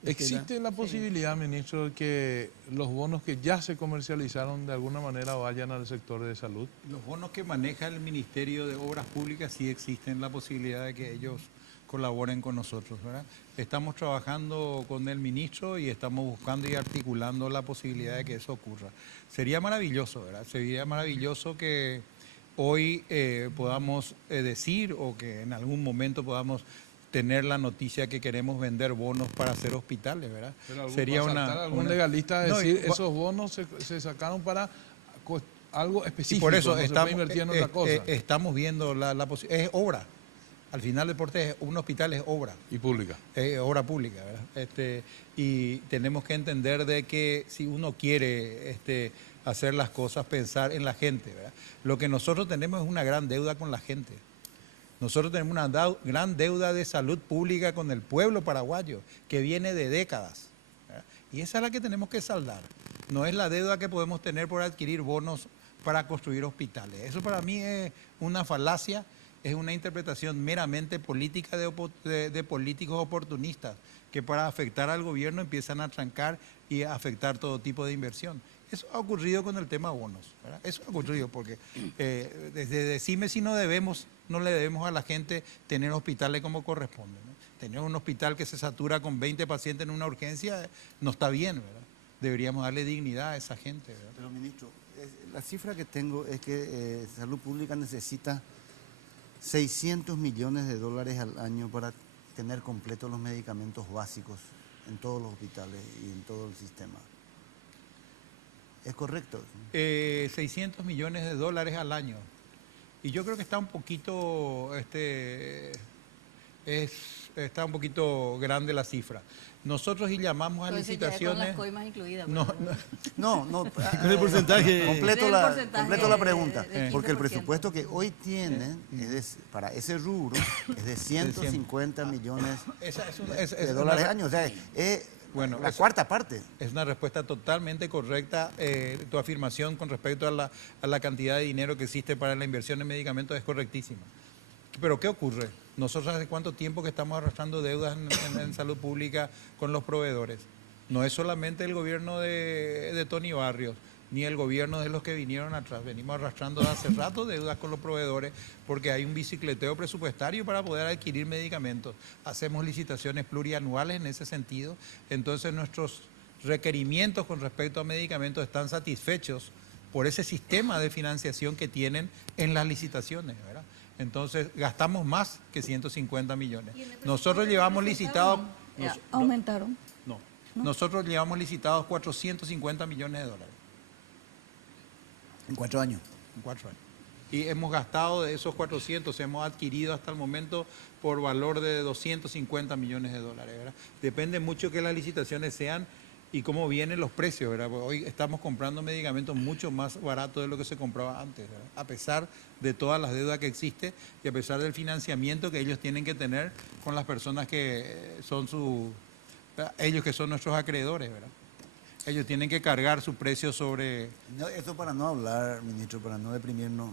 ¿Existe la posibilidad, ministro, de que los bonos que ya se comercializaron de alguna manera vayan al sector de salud? Los bonos que maneja el Ministerio de Obras Públicas sí existen la posibilidad de que ellos colaboren con nosotros, ¿verdad? Estamos trabajando con el ministro y estamos buscando y articulando la posibilidad de que eso ocurra. Sería maravilloso, ¿verdad? Sería maravilloso que hoy podamos decir o que en algún momento podamos tener la noticia que queremos vender bonos para hacer hospitales, ¿verdad? Pero Sería algún legalista a No, decir esos bonos se sacaron para algo y específico, por eso no se puede invertir en otra cosa. estamos viendo la posibilidad. Es obra. Al final, deporte, un hospital es obra. Y pública. Obra pública, ¿verdad? Y tenemos que entender de que si uno quiere hacer las cosas, pensar en la gente, ¿verdad? Lo que nosotros tenemos es una gran deuda con la gente. Nosotros tenemos una gran deuda de salud pública con el pueblo paraguayo, que viene de décadas, ¿verdad? Y esa es la que tenemos que saldar. No es la deuda que podemos tener por adquirir bonos para construir hospitales. Eso para mí es una falacia es una interpretación meramente política de políticos oportunistas que para afectar al gobierno empiezan a trancar y a afectar todo tipo de inversión. Eso ha ocurrido con el tema bonos, ¿verdad? Eso ha ocurrido porque desde decime si no le debemos a la gente tener hospitales como corresponde, ¿no? Tener un hospital que se satura con 20 pacientes en una urgencia no está bien, ¿verdad? Deberíamos darle dignidad a esa gente, ¿verdad? Pero ministro, la cifra que tengo es que Salud Pública necesita 600 millones de dólares al año para tener completos los medicamentos básicos en todos los hospitales y en todo el sistema. ¿Es correcto? 600 millones de dólares al año. Y yo creo que está un poquito, está un poquito grande la cifra. Nosotros y llamamos a Puede ser que haya con licitaciones. las coimas incluidas. No, pero- No. Con el porcentaje. Completo Del la, porcentaje completo la pregunta. del Porque el 15%. presupuesto que hoy tienen para ese rubro es de 150 millones esa es de dólares al año. O sea, es Bueno, la eso- cuarta parte. Es una respuesta totalmente correcta. Tu afirmación con respecto a la cantidad de dinero que existe para la inversión en medicamentos es correctísima. Pero ¿qué ocurre? Nosotros hace cuánto tiempo que estamos arrastrando deudas en salud pública con los proveedores. No es solamente el gobierno de Tony Barrios, ni el gobierno de los que vinieron atrás. Venimos arrastrando hace rato deudas con los proveedores porque hay un bicicleteo presupuestario para poder adquirir medicamentos. Hacemos licitaciones plurianuales en ese sentido. Entonces nuestros requerimientos con respecto a medicamentos están satisfechos por ese sistema de financiación que tienen en las licitaciones, ¿verdad? Entonces gastamos más que 150 millones. Nosotros llevamos licitados... Aumentaron. No. Nosotros llevamos licitados 450 millones de dólares En 4 años. en 4 años. Y hemos gastado de esos 400, hemos adquirido hasta el momento por valor de 250 millones de dólares, ¿verdad? Depende mucho que las licitaciones sean y cómo vienen los precios, ¿verdad? Porque hoy estamos comprando medicamentos mucho más baratos de lo que se compraba antes, ¿verdad? A pesar de todas las deudas que existen y a pesar del financiamiento que ellos tienen que tener con las personas que son ellos que son nuestros acreedores, ¿verdad? Ellos tienen que cargar su precio sobre... No, eso para no hablar, ministro, para no deprimirnos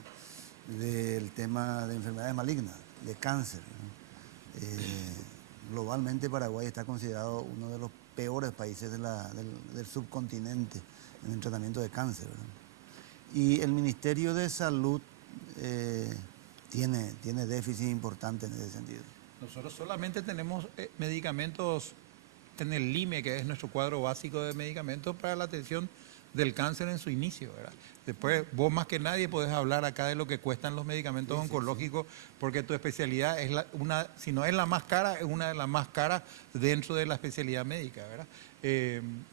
del tema de enfermedades malignas, de cáncer, ¿no? Globalmente Paraguay está considerado uno de los peores países del subcontinente en el tratamiento de cáncer, ¿verdad? Y el Ministerio de Salud tiene déficit importante en ese sentido. Nosotros solamente tenemos medicamentos en el LIME, que es nuestro cuadro básico de medicamentos para la atención del cáncer en su inicio, ¿verdad? Después, vos más que nadie podés hablar acá de lo que cuestan los medicamentos oncológicos, porque tu especialidad es si no es la más cara, es una de las más caras dentro de la especialidad médica, ¿verdad?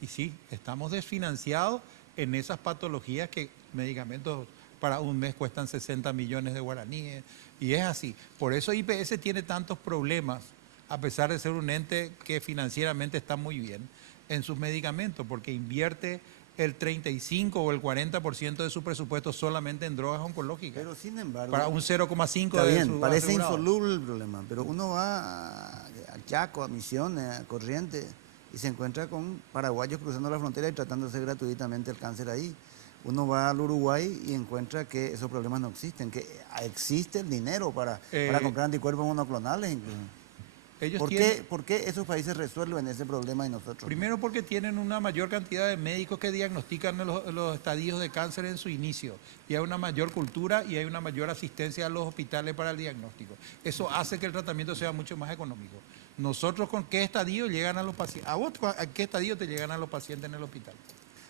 Y sí, estamos desfinanciados en esas patologías que medicamentos para un mes cuestan 60 millones de guaraníes, y es así. Por eso IPS tiene tantos problemas, a pesar de ser un ente que financieramente está muy bien en sus medicamentos, porque invierte el 35 o el 40% de su presupuesto solamente en drogas oncológicas. Pero sin embargo... Para un 0,5 Está de bien, su parece asegurado. insoluble el problema, pero uno va a Chaco, a Misiones, a Corrientes y se encuentra con paraguayos cruzando la frontera y tratándose gratuitamente el cáncer ahí. Uno va al Uruguay y encuentra que esos problemas no existen, que existe el dinero para comprar anticuerpos monoclonales incluso. Ellos ¿Por qué esos países resuelven ese problema y nosotros no? Primero porque tienen una mayor cantidad de médicos que diagnostican los estadios de cáncer en su inicio y hay una mayor cultura y hay una mayor asistencia a los hospitales para el diagnóstico. Eso hace que el tratamiento sea mucho más económico. Nosotros, ¿con qué estadio llegan a los pacientes? ¿A vos a qué estadio te llegan a los pacientes en el hospital?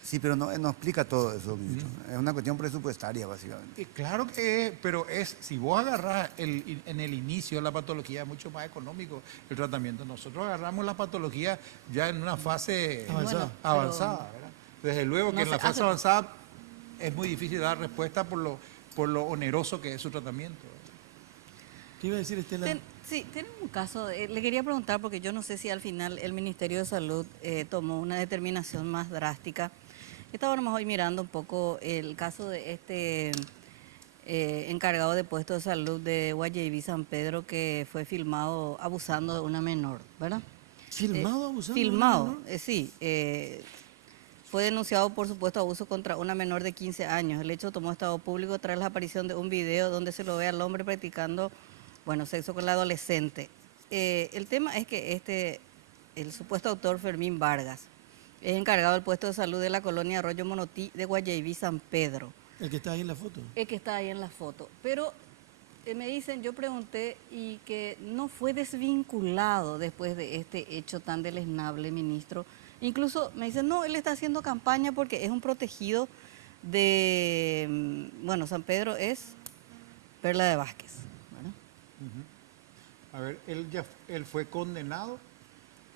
Sí, pero no explica todo eso, ministro. Es una cuestión presupuestaria, básicamente. Claro que es, pero si vos agarrás en el inicio de la patología es mucho más económico el tratamiento. Nosotros agarramos la patología ya en una fase Avanzada. avanzada, ¿verdad? Desde luego que no en la se fase hace- avanzada es muy difícil dar respuesta por lo oneroso que es su tratamiento. ¿Qué iba a decir Estela? Sí, tienen un caso, le quería preguntar porque yo no sé si al final el Ministerio de Salud tomó una determinación más drástica. Estábamos hoy mirando un poco el caso de este encargado de puesto de salud de Guayaquil San Pedro que fue filmado abusando de una menor, ¿verdad? ¿Filmado abusando de una Filmado, menor? sí. Fue denunciado por supuesto abuso contra una menor de 15 años. El hecho tomó estado público tras la aparición de un video donde se lo ve al hombre practicando bueno, sexo con la adolescente. El tema es que el supuesto autor Fermín Vargas es encargado del puesto de salud de la colonia Arroyo Monotí de Guayaibí, San Pedro. El que está ahí en la foto. El que está ahí en la foto. Pero me dicen, yo pregunté, y que no fue desvinculado después de este hecho tan deleznable, ministro. Incluso me dicen, no, él está haciendo campaña porque es un protegido de, bueno, San Pedro es Perla de Vázquez, ¿verdad? A ver, él fue condenado,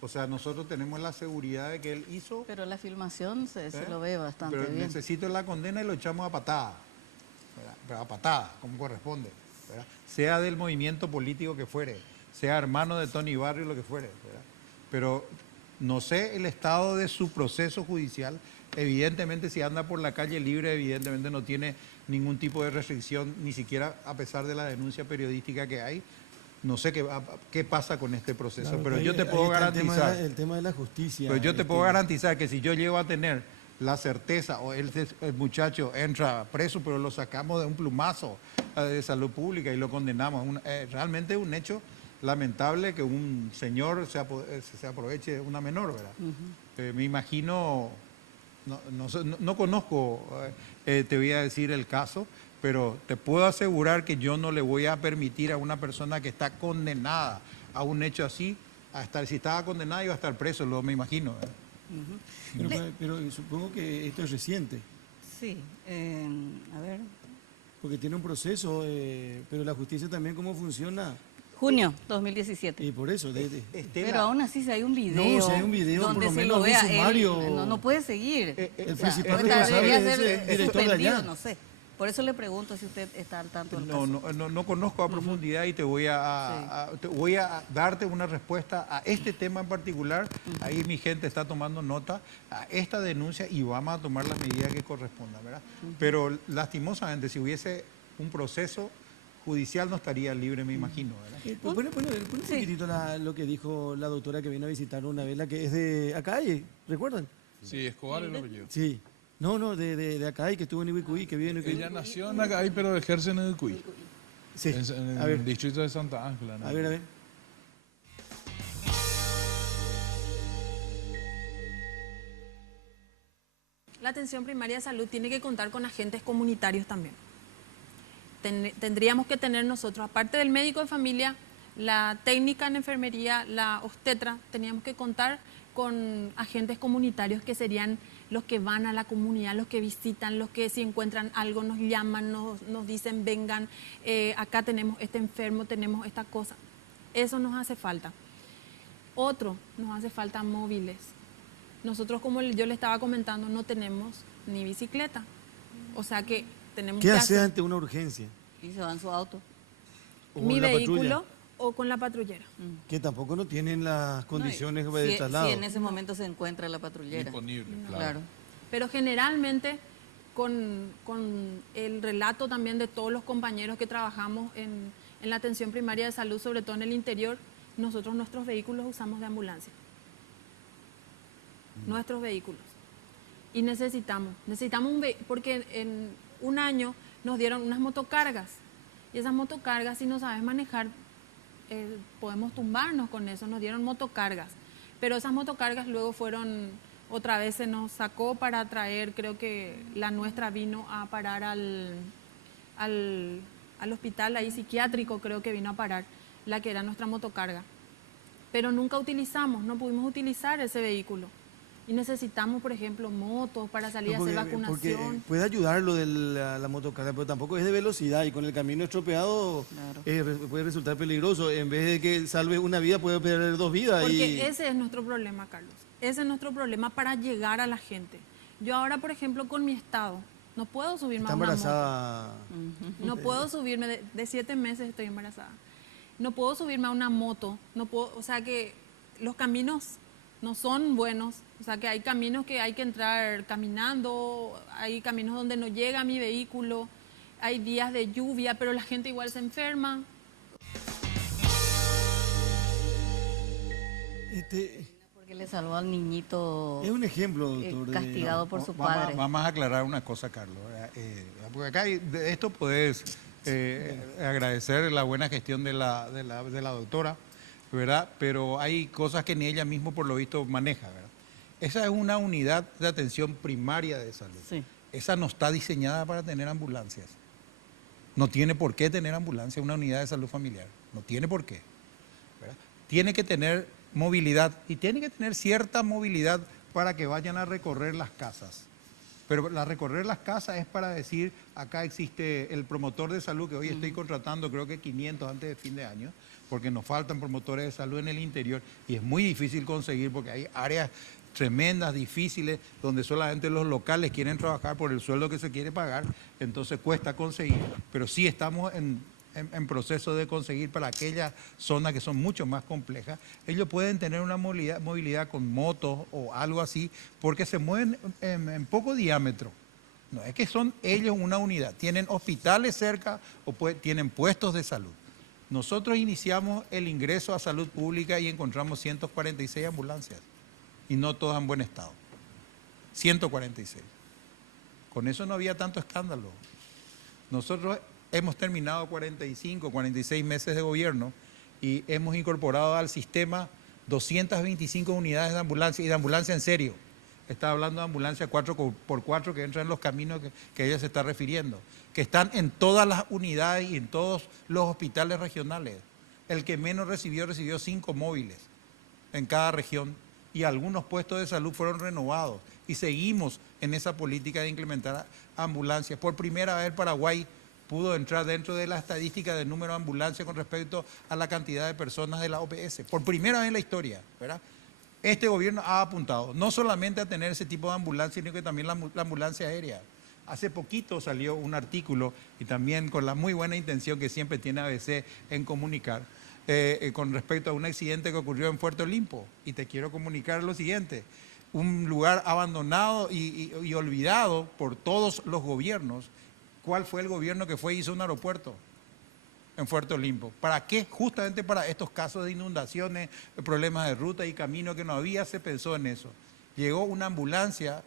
o sea, nosotros tenemos la seguridad de que él hizo, Pero la filmación se lo ve bastante pero bien. necesito la condena y lo echamos a patada, ¿verdad? Pero a patada, como corresponde, ¿verdad? Sea del movimiento político que fuere, sea hermano de Tony Barrio, lo que fuere, ¿verdad? Pero no sé el estado de su proceso judicial. Evidentemente, si anda por la calle libre, evidentemente no tiene ningún tipo de restricción, ni siquiera a pesar de la denuncia periodística que hay. No sé qué pasa con este proceso, Claro, pero ahí- yo te ahí puedo está garantizar. el tema de la justicia. Pero yo te puedo garantizar que si yo llego a tener la certeza, o el muchacho entra preso, pero lo sacamos de un plumazo de salud pública y lo condenamos. Realmente es un hecho lamentable que un señor se aproveche de una menor, ¿verdad? Me imagino, no conozco, te voy a decir el caso, pero te puedo asegurar que yo no le voy a permitir a una persona que está condenada a un hecho así, si estaba condenada iba a estar preso, me imagino, ¿verdad? Pero supongo que esto es reciente, Sí, a ver, porque tiene un proceso, pero la justicia también, ¿cómo funciona? junio 2017. Y por eso, Estela, Pero aún así, si hay un video, No, si hay un video, por donde lo se menos lo vea, un sumario. él no puede seguir. el O sea, principal debería responsable ser es el director de suspendido, allá. no sé. Por eso le pregunto si usted está al tanto del caso. no conozco a profundidad y te voy a darte una respuesta a este tema en particular. Ahí mi gente está tomando nota a esta denuncia y vamos a tomar las medidas que correspondan, ¿verdad? Pero lastimosamente, si hubiese un proceso judicial, no estaría libre, me imagino, ¿verdad? Bueno, pon un poquitito lo que dijo la doctora que vino a visitar una vez, la que es de Acay, ¿recuerdan? Sí, Escobar es el apellido. Sí. No, de Acay, que estuvo en Ibicuí, que vive en Ibicuí. Ella nació en Acay, pero ejerce en el Cuy, Sí. en A ver, el distrito de Santa Ángela, ¿no? a ver. La atención primaria de salud tiene que contar con agentes comunitarios también. Tendríamos que tener nosotros, aparte del médico de familia, la técnica en enfermería, la obstetra, teníamos que contar con agentes comunitarios que serían los que van a la comunidad, los que visitan, los que si encuentran algo nos llaman, nos dicen vengan, acá tenemos este enfermo, tenemos esta cosa. Eso nos hace falta. Otro, nos hace falta móviles. Nosotros, como yo le estaba comentando, no tenemos ni bicicleta. O sea que tenemos ¿Qué que hace hacer ante una urgencia? Y se va en su auto. O mi la vehículo patrulla, o con la patrullera. que tampoco no tienen las condiciones No, de si traslado. en ese momento se encuentra la patrullera. Disponible, claro. Claro. Pero generalmente con el relato también de todos los compañeros que trabajamos en la atención primaria de salud, sobre todo en el interior, nosotros nuestros vehículos usamos de ambulancia. Nuestros vehículos. Y necesitamos porque en un año nos dieron unas motocargas. Y esas motocargas, si no sabes manejar, podemos tumbarnos con eso. Nos dieron motocargas. Pero esas motocargas luego fueron, otra vez se nos sacó para traer, creo que la nuestra vino a parar al hospital ahí psiquiátrico, creo que vino a parar, la que era nuestra motocarga. Pero nunca no pudimos utilizar ese vehículo. Y necesitamos, por ejemplo, motos para salir a hacer vacunación. Porque puede ayudar lo de la motocarga, pero tampoco es de velocidad y con el camino estropeado Claro. puede resultar peligroso. En vez de que salve una vida, puede perder dos vidas. Porque ese es nuestro problema, Carlos. Ese es nuestro problema para llegar a la gente. Yo ahora, por ejemplo, con mi estado, no puedo subirme Está a una moto. embarazada. No puedo subirme, de 7 meses estoy embarazada. No puedo subirme a una moto, no puedo, o sea que los caminos no son buenos, o sea que hay caminos que hay que entrar caminando, hay caminos donde no llega mi vehículo, hay días de lluvia, pero la gente igual se enferma. Porque le salvó al niñito Es un ejemplo, doctor. castigado por su padre. Vamos a aclarar una cosa, Carlos. Porque acá de esto puedes Agradecer la buena gestión de la doctora, ¿verdad? Pero hay cosas que ni ella misma por lo visto maneja, ¿verdad? Esa es una unidad de atención primaria de salud. Sí. Esa no está diseñada para tener ambulancias. No tiene por qué tener ambulancia una unidad de salud familiar. No tiene por qué, ¿verdad? Tiene que tener movilidad y tiene que tener cierta movilidad para que vayan a recorrer las casas. Pero recorrer las casas es para decir, acá existe el promotor de salud, que hoy estoy contratando creo que 500 antes de fin de año, porque nos faltan promotores de salud en el interior y es muy difícil conseguir porque hay áreas tremendas, difíciles, donde solamente los locales quieren trabajar por el sueldo que se quiere pagar, entonces cuesta conseguir, pero sí estamos en proceso de conseguir para aquellas zonas que son mucho más complejas. Ellos pueden tener una movilidad con motos o algo así, porque se mueven en poco diámetro. No es que son ellos una unidad, tienen hospitales cerca o tienen puestos de salud. Nosotros iniciamos el ingreso a salud pública y encontramos 146 ambulancias y no todas en buen estado. 146. Con eso no había tanto escándalo. Nosotros hemos terminado 45, 46 meses de gobierno y hemos incorporado al sistema 225 unidades de ambulancia y de ambulancia en serio. Está hablando de ambulancia 4x4 que entra en los caminos que ella se está refiriendo, que están en todas las unidades y en todos los hospitales regionales. El que menos recibió 5 móviles en cada región y algunos puestos de salud fueron renovados y seguimos en esa política de implementar ambulancias. Por primera vez Paraguay pudo entrar dentro de la estadística del número de ambulancias con respecto a la cantidad de personas de la OPS. Por primera vez en la historia, ¿verdad? Este gobierno ha apuntado no solamente a tener ese tipo de ambulancia, sino que también la ambulancia aérea. Hace poquito salió un artículo, y también con la muy buena intención que siempre tiene ABC en comunicar, con respecto a un accidente que ocurrió en Puerto Limpo. Y te quiero comunicar lo siguiente: un lugar abandonado y olvidado por todos los gobiernos. ¿Cuál fue el gobierno que fue y hizo un aeropuerto en Puerto Limpo? ¿Para qué? Justamente para estos casos de inundaciones, problemas de ruta y camino que no había, se pensó en eso. Llegó una ambulancia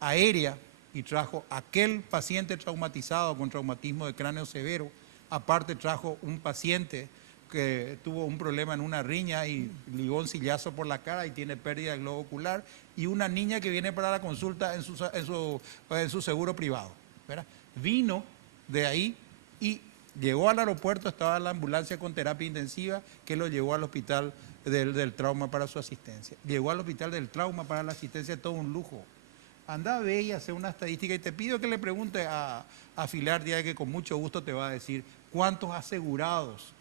aérea y trajo a aquel paciente traumatizado con traumatismo de cráneo severo. Aparte trajo un paciente que tuvo un problema en una riña y ligó un sillazo por la cara y tiene pérdida de globo ocular, y una niña que viene para la consulta en su seguro privado, ¿verdad? Vino de ahí y llegó al aeropuerto, estaba la ambulancia con terapia intensiva que lo llevó al hospital del trauma para su asistencia. Llegó al hospital del trauma para la asistencia, todo un lujo. Anda a ver y hacer una estadística y te pido que le pregunte a Filardia, que con mucho gusto te va a decir cuántos asegurados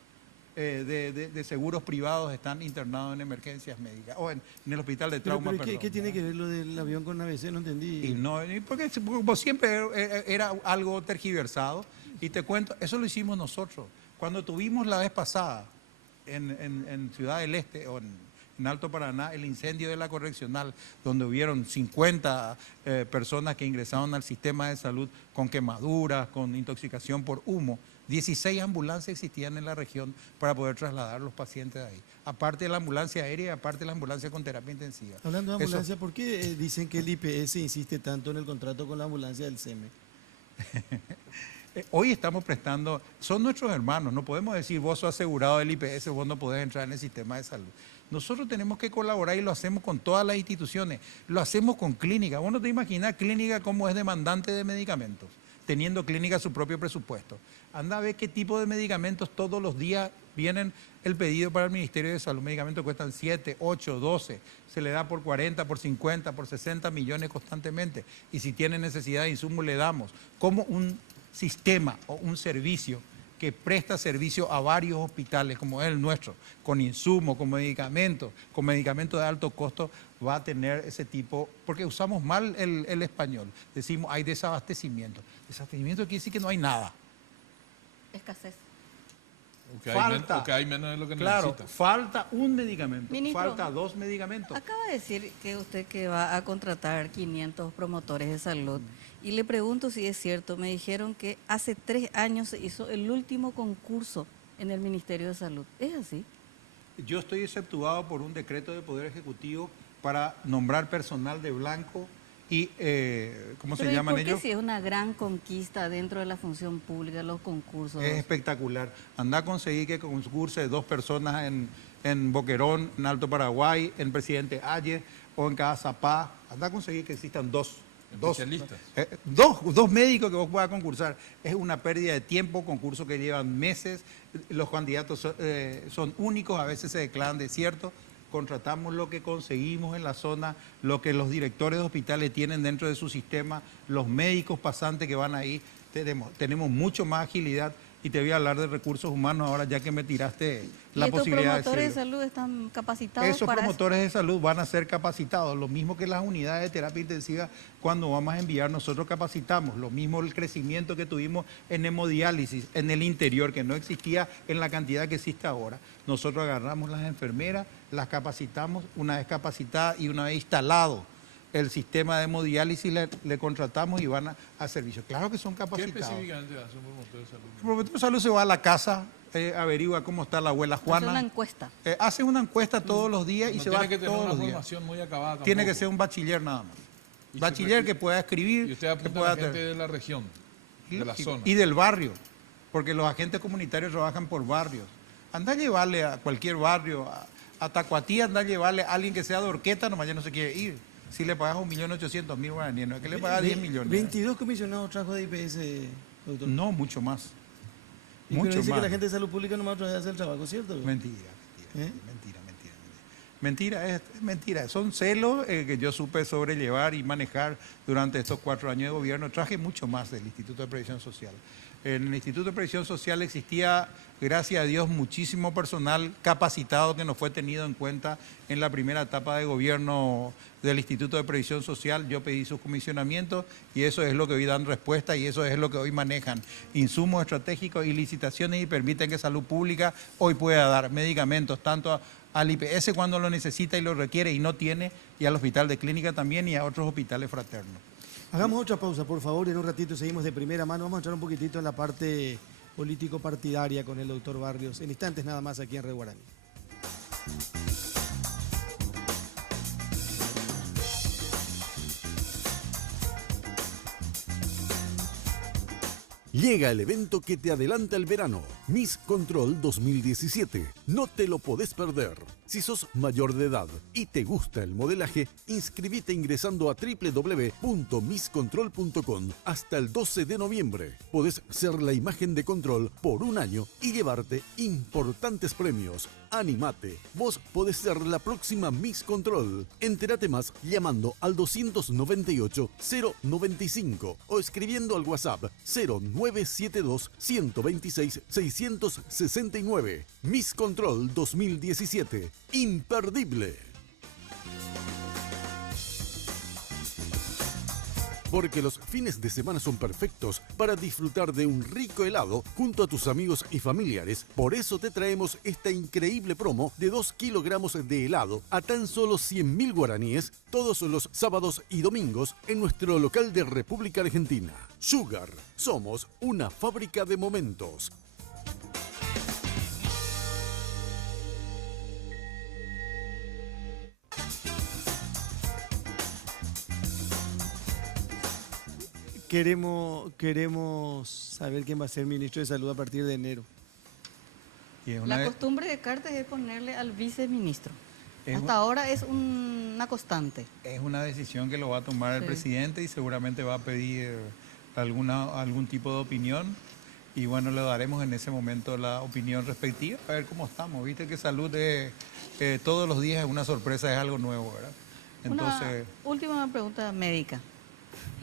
de seguros privados están internados en emergencias médicas o en el hospital de trauma. Pero ¿qué tiene que ver lo del avión con ABC? No entendí. Y no, porque como siempre era algo tergiversado. Y te cuento, eso lo hicimos nosotros. Cuando tuvimos la vez pasada en Ciudad del Este o en Alto Paraná el incendio de la correccional, donde hubieron 50 personas que ingresaron al sistema de salud con quemaduras, con intoxicación por humo, 16 ambulancias existían en la región para poder trasladar a los pacientes de ahí. Aparte de la ambulancia aérea y aparte de la ambulancia con terapia intensiva. Hablando de ambulancia, ¿por qué dicen que el IPS insiste tanto en el contrato con la ambulancia del SEME? Hoy estamos prestando, son nuestros hermanos, no podemos decir vos sos asegurado del IPS, vos no podés entrar en el sistema de salud. Nosotros tenemos que colaborar y lo hacemos con todas las instituciones, lo hacemos con clínica. Vos no te imaginas clínica cómo es demandante de medicamentos, teniendo clínica su propio presupuesto. Anda a ver qué tipo de medicamentos todos los días vienen el pedido para el Ministerio de Salud. Medicamentos cuestan 7, 8, 12, se le da por 40, por 50, por 60 millones constantemente. Y si tiene necesidad de insumos le damos. Como un sistema o un servicio que presta servicio a varios hospitales como es el nuestro, con insumos, con medicamentos de alto costo, va a tener ese tipo, porque usamos mal el español, decimos hay desabastecimiento. Desabastecimiento quiere decir que no hay nada. Escasez. O que hay menos de lo que necesita. Claro, falta un medicamento, Ministro, falta 2 medicamentos. Acaba de decir que usted que va a contratar 500 promotores de salud. Y le pregunto si es cierto, me dijeron que hace 3 años se hizo el último concurso en el Ministerio de Salud. ¿Es así? Yo estoy exceptuado por un decreto de Poder Ejecutivo para nombrar personal de blanco y, ¿cómo se Pero ¿y llaman por qué ellos? si es una gran conquista dentro de la función pública, los concursos? Es espectacular. Anda a conseguir que concurse 2 personas en Boquerón, en Alto Paraguay, en Presidente Ayes o en Cazapá. Anda a conseguir que existan 2. Especialistas. Dos médicos que vos puedas concursar. Es una pérdida de tiempo, concursos que llevan meses. Los candidatos son únicos, a veces se declaran desiertos. Contratamos lo que conseguimos en la zona, lo que los directores de hospitales tienen dentro de su sistema, los médicos pasantes que van ahí. Tenemos mucho más agilidad. Y te voy a hablar de recursos humanos ahora, ya que me tiraste la posibilidad de ¿Estos promotores de decirlo. salud están capacitados Esos para promotores de salud van a ser capacitados, lo mismo que las unidades de terapia intensiva cuando vamos a enviar, nosotros capacitamos, lo mismo el crecimiento que tuvimos en hemodiálisis, en el interior, que no existía en la cantidad que existe ahora. Nosotros agarramos las enfermeras, las capacitamos, una vez capacitadas y una vez instalado el sistema de hemodiálisis, le contratamos y van a servicio. Claro que son ¿Qué capacitados. específicamente hace un promotor de salud? El promotor de salud se va a la casa, averigua cómo está la abuela hacer una Juana. encuesta? Hace una encuesta todos los días y No se tiene va que tener todos una los días. formación muy acabada Tiene que tampoco. ser un bachiller nada más. Y Bachiller que pueda escribir, Y usted que apunta a pueda la gente tener- de la región, de la zona. y del barrio, porque los agentes comunitarios trabajan por barrios. Anda a llevarle a cualquier barrio, a Tacuatí, anda a llevarle a alguien que sea de Orqueta, nomás ya no se quiere ir. Si le pagas 1.800.000 guaraníes, no es que le pagas 10 millones. 22 comisionados trajo de IPS, doctor. No, mucho más. Y pero Mucho dice más. que la gente de salud pública nomás otra vez hace el trabajo, ¿cierto? Mentira, ¿Eh? mentira, es mentira. Son celos que yo supe sobrellevar y manejar durante estos 4 años de gobierno. Traje mucho más del Instituto de Previsión Social. En el Instituto de Previsión Social existía, gracias a Dios, muchísimo personal capacitado que no fue tenido en cuenta en la primera etapa de gobierno del Instituto de Previsión Social. Yo pedí sus comisionamientos y eso es lo que hoy dan respuesta y eso es lo que hoy manejan. Insumos estratégicos y licitaciones y permiten que Salud Pública hoy pueda dar medicamentos tanto al IPS cuando lo necesita y lo requiere y no tiene, y al Hospital de Clínica también y a otros hospitales fraternos. Hagamos otra pausa, por favor, y en un ratito seguimos de primera mano. Vamos a entrar un poquitito en la parte político-partidaria con el doctor Barrios. En instantes nada más aquí en Red Guaraní. Llega el evento que te adelanta el verano, Miss Control 2017. No te lo podés perder. Si sos mayor de edad y te gusta el modelaje, inscribite ingresando a www.misscontrol.com hasta el 12 de noviembre. Podés ser la imagen de Control por un año y llevarte importantes premios. Animate, vos podés ser la próxima Miss Control. Entérate más llamando al 298-095 o escribiendo al WhatsApp 0972-126-669. Miss Control 2017. Imperdible. Porque los fines de semana son perfectos para disfrutar de un rico helado junto a tus amigos y familiares. Por eso te traemos esta increíble promo de 2 kilogramos de helado a tan solo 100.000 guaraníes todos los sábados y domingos en nuestro local de República Argentina. Sugar, somos una fábrica de momentos. Queremos saber quién va a ser ministro de Salud a partir de enero. Y es una La de- costumbre de Cartes es ponerle al viceministro. Es Hasta ahora es una constante. Es una decisión que lo va a tomar el Sí. presidente y seguramente va a pedir algún tipo de opinión y bueno, le daremos en ese momento la opinión respectiva, a ver cómo estamos. Viste que salud todos los días es una sorpresa, es algo nuevo, ¿verdad? Entonces, Una última pregunta médica.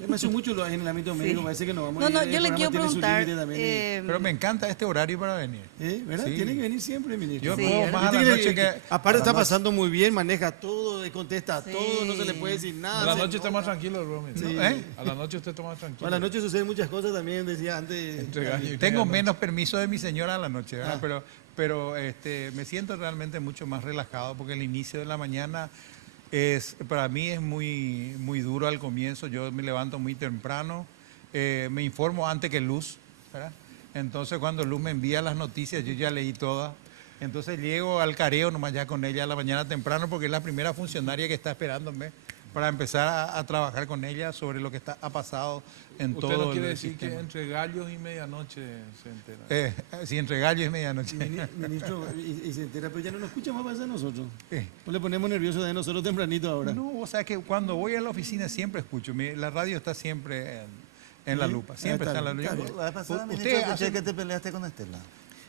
Me hace mucho en el ámbito médico, Sí. parece que nos vamos No, a ir. no, El yo le programa quiero tiene su preguntar. límite también, pero me encanta este horario para venir. ¿verdad? Sí. Tiene que venir siempre, ministro. Yo Sí, puedo ¿verdad? más a la Viste noche que... aparte a está la noche. pasando muy bien, maneja todo, contesta Sí. todo, no se le puede decir nada. A la se noche está nota. más tranquilo, Romy. Sí. ¿No? A la noche usted está más tranquilo. A la noche suceden muchas cosas también, decía antes. Entre gallo y Tengo medianoche. menos permiso de mi señora a la noche, ¿verdad? Ah. Pero me siento realmente mucho más relajado porque el inicio de la mañana para mí es muy, muy duro al comienzo. Yo me levanto muy temprano, me informo antes que Luz, ¿verdad? Entonces cuando Luz me envía las noticias, yo ya leí todas. Entonces llego al careo nomás ya con ella a la mañana temprano porque es la primera funcionaria que está esperándome para empezar a trabajar con ella sobre lo que ha pasado en Usted todo no quiere el decir sistema. que entre gallos y medianoche se entera. Sí, entre gallos y medianoche. Ministro, y se entera, pero ya no nos escucha más para nosotros. Eh. Pues le ponemos nerviosos de nosotros tempranito ahora. No, o sea que cuando voy a la oficina siempre escucho. La radio está siempre en la lupa. Siempre está en la lupa. La vez pasada, ministro, Usted escuché hace- que te peleaste con Estela.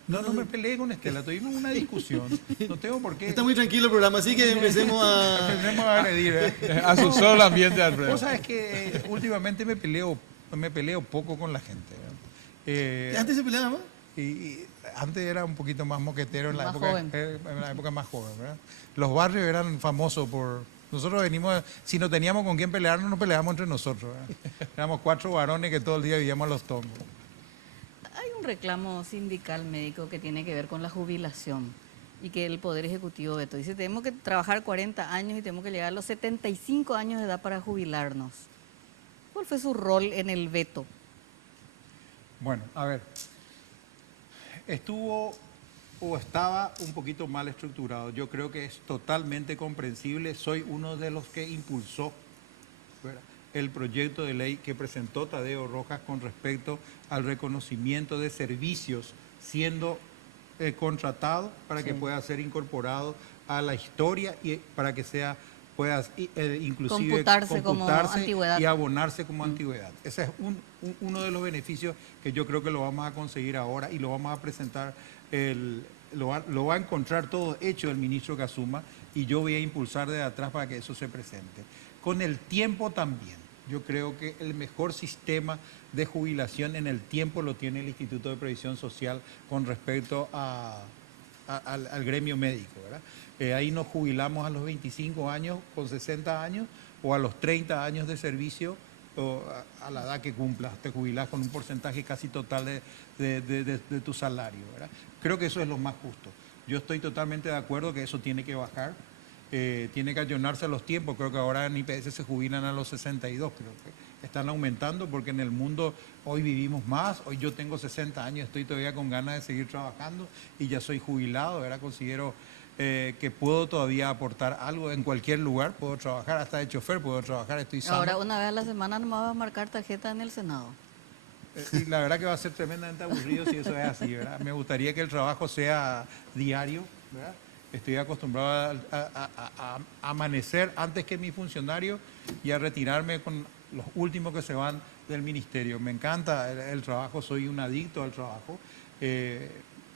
No me peleé con Estela, tuvimos una discusión. No tengo por qué. Está muy tranquilo el programa, así que empecemos a... Empecemos a agredir. Asusó el ambiente, Alfredo. Vos sabés que últimamente me peleo poco con la gente. ¿Antes se peleaba más? Y antes era un poquito más moquetero en la Más época, joven. en la época más joven, ¿verdad? Los barrios eran famosos por... Nosotros venimos, si no teníamos con quién pelearnos, nos peleábamos entre nosotros, ¿verdad? Éramos 4 varones que todo el día vivíamos a los tombos. Hay un reclamo sindical médico que tiene que ver con la jubilación y que el Poder Ejecutivo vetó. Dice, tenemos que trabajar 40 años y tenemos que llegar a los 75 años de edad para jubilarnos. ¿Cuál fue su rol en el veto? Bueno, a ver, estaba un poquito mal estructurado. Yo creo que es totalmente comprensible. Soy uno de los que impulsó, ¿verdad?, el proyecto de ley que presentó Tadeo Rojas con respecto al reconocimiento de servicios siendo contratado para que pueda ser incorporado a la historia y para que pueda inclusive Computarse como antigüedad. y abonarse como antigüedad. Ese es uno de los beneficios que yo creo que lo vamos a conseguir ahora y lo vamos a presentar, lo va a encontrar todo hecho el ministro que asuma y yo voy a impulsar desde atrás para que eso se presente. Con el tiempo también. Yo creo que el mejor sistema de jubilación en el tiempo lo tiene el Instituto de Previsión Social con respecto al gremio médico, ¿verdad? Ahí nos jubilamos a los 25 años con 60 años o a los 30 años de servicio o a la edad que cumplas. Te jubilás con un porcentaje casi total de tu salario, ¿verdad? Creo que eso es lo más justo. Yo estoy totalmente de acuerdo que eso tiene que bajar. Tiene que ayunarse a los tiempos. Creo que ahora en IPS se jubilan a los 62, creo que están aumentando porque en el mundo hoy vivimos más. Hoy yo tengo 60 años, estoy todavía con ganas de seguir trabajando y ya soy jubilado, ¿verdad? Considero que puedo todavía aportar algo en cualquier lugar, puedo trabajar hasta de chofer, puedo trabajar, estoy sano. Ahora, una vez a la semana nomás vas a marcar tarjeta en el Senado. Y la verdad que va a ser tremendamente aburrido si eso es así, ¿verdad? Me gustaría que el trabajo sea diario, ¿verdad? Estoy acostumbrado a amanecer antes que mi funcionario y a retirarme con los últimos que se van del ministerio. Me encanta el trabajo, soy un adicto al trabajo.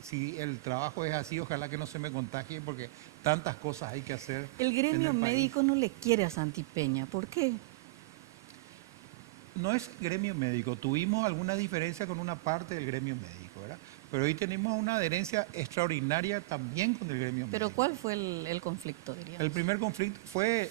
Si el trabajo es así, ojalá que no se me contagie porque tantas cosas hay que hacer. El gremio en el país. médico no le quiere a Santi Peña. ¿Por qué? No es gremio médico, tuvimos alguna diferencia con una parte del gremio médico, ¿verdad? Pero hoy tenemos una adherencia extraordinaria también con el gremio ¿Pero médico. cuál fue el conflicto, diríamos? El primer conflicto fue,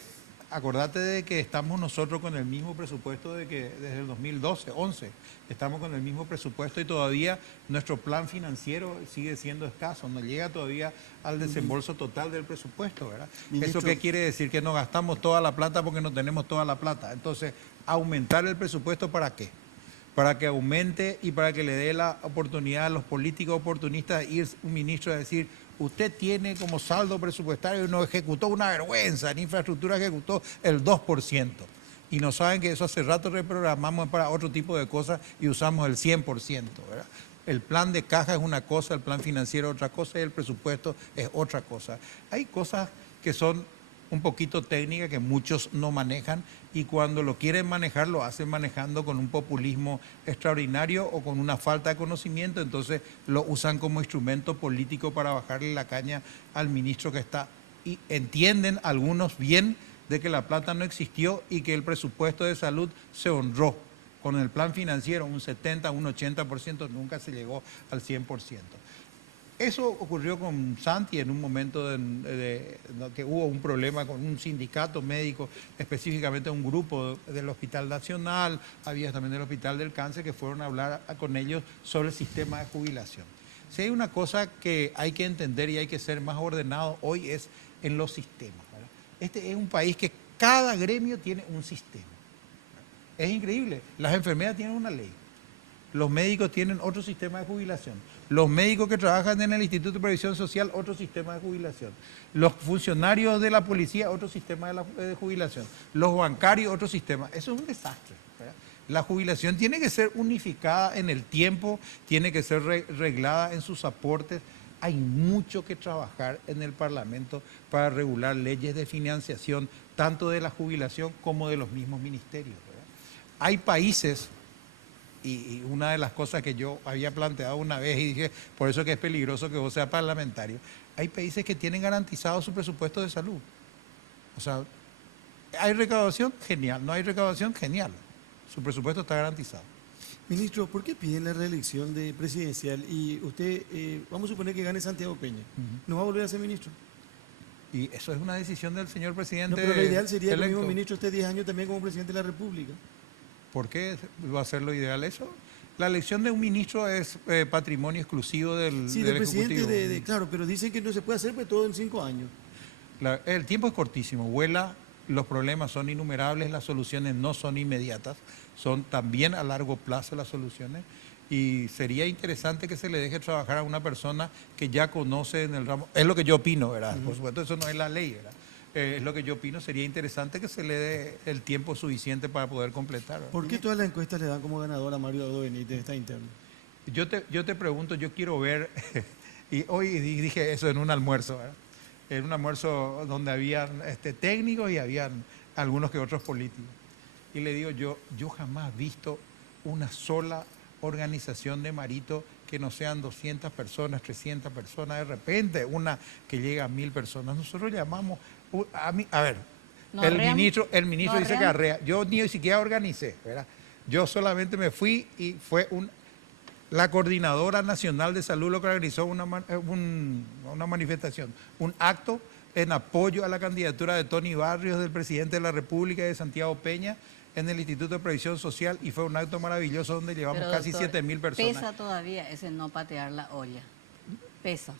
acordate de que estamos nosotros con el mismo presupuesto de que desde el 2012, 11, estamos con el mismo presupuesto y todavía nuestro plan financiero sigue siendo escaso, no llega todavía al desembolso total del presupuesto, ¿verdad? Ministro, ¿Eso qué quiere decir? Que no gastamos toda la plata porque no tenemos toda la plata. Entonces, ¿aumentar el presupuesto para qué? Para que aumente y para que le dé la oportunidad a los políticos oportunistas de ir un ministro a decir, usted tiene como saldo presupuestario y no ejecutó una vergüenza, en infraestructura ejecutó el 2%. Y no saben que eso hace rato reprogramamos para otro tipo de cosas y usamos el 100%, ¿verdad? El plan de caja es una cosa, el plan financiero es otra cosa y el presupuesto es otra cosa. Hay cosas que son un poquito técnicas que muchos no manejan y cuando lo quieren manejar lo hacen manejando con un populismo extraordinario o con una falta de conocimiento, entonces lo usan como instrumento político para bajarle la caña al ministro que está. Y entienden algunos bien de que la plata no existió y que el presupuesto de salud se honró. Con el plan financiero un 70, un 80%, nunca se llegó al 100%. Eso ocurrió con Santi en un momento que hubo un problema con un sindicato médico, específicamente un grupo del Hospital Nacional, había también del Hospital del Cáncer, que fueron a hablar con ellos sobre el sistema de jubilación. Si hay una cosa que hay que entender y hay que ser más ordenado hoy es en los sistemas, ¿verdad? Este es un país que cada gremio tiene un sistema. Es increíble, las enfermeras tienen una ley. Los médicos tienen otro sistema de jubilación. Los médicos que trabajan en el Instituto de Previsión Social, otro sistema de jubilación. Los funcionarios de la policía, otro sistema de jubilación. Los bancarios, otro sistema. Eso es un desastre, ¿verdad? La jubilación tiene que ser unificada en el tiempo, tiene que ser reglada en sus aportes. Hay mucho que trabajar en el Parlamento para regular leyes de financiación, tanto de la jubilación como de los mismos ministerios, ¿verdad? Hay países, y una de las cosas que yo había planteado una vez y dije, por eso que es peligroso que vos seas parlamentario, hay países que tienen garantizado su presupuesto de salud. O sea, hay recaudación, genial. No hay recaudación, genial. Su presupuesto está garantizado. Ministro, ¿por qué piden la reelección de presidencial y usted, vamos a suponer que gane Santiago Peña, ¿no va a volver a ser ministro? Y eso es una decisión del señor presidente. No, pero lo ideal sería que el electo. mismo ministro esté 10 años también como presidente de la República. ¿Por qué va a ser lo ideal eso? La elección de un ministro es patrimonio exclusivo del presidente Ejecutivo. claro, pero dicen que no se puede hacer pues todo en 5 años. El tiempo es cortísimo, vuela, los problemas son innumerables, las soluciones no son inmediatas, son también a largo plazo las soluciones, y sería interesante que se le deje trabajar a una persona que ya conoce en el ramo, es lo que yo opino, ¿verdad? Por supuesto, eso no es la ley, ¿verdad? Es lo que yo opino, sería interesante que se le dé el tiempo suficiente para poder completar, ¿verdad? ¿Por qué todas las encuestas le dan como ganador a Mario Abdo Benítez, esta interna? Yo te pregunto, yo quiero ver, y hoy dije eso en un almuerzo, ¿verdad? En un almuerzo donde habían técnicos y habían algunos que otros políticos. Y le digo, yo jamás he visto una sola organización de Marito que no sean 200 personas, 300 personas, de repente una que llega a 1000 personas. Nosotros llamamos, No el arrean, ministro no dice que arrean. arrea. Yo ni siquiera organicé, ¿verdad? Yo solamente me fui y fue la Coordinadora Nacional de Salud lo que organizó una manifestación, un acto en apoyo a la candidatura de Tony Barrios, del presidente de la República, y de Santiago Peña, en el Instituto de Previsión Social, y fue un acto maravilloso donde llevamos Pero, casi doctor, 7.000 personas. Pesa todavía ese no patear la olla. Pesa.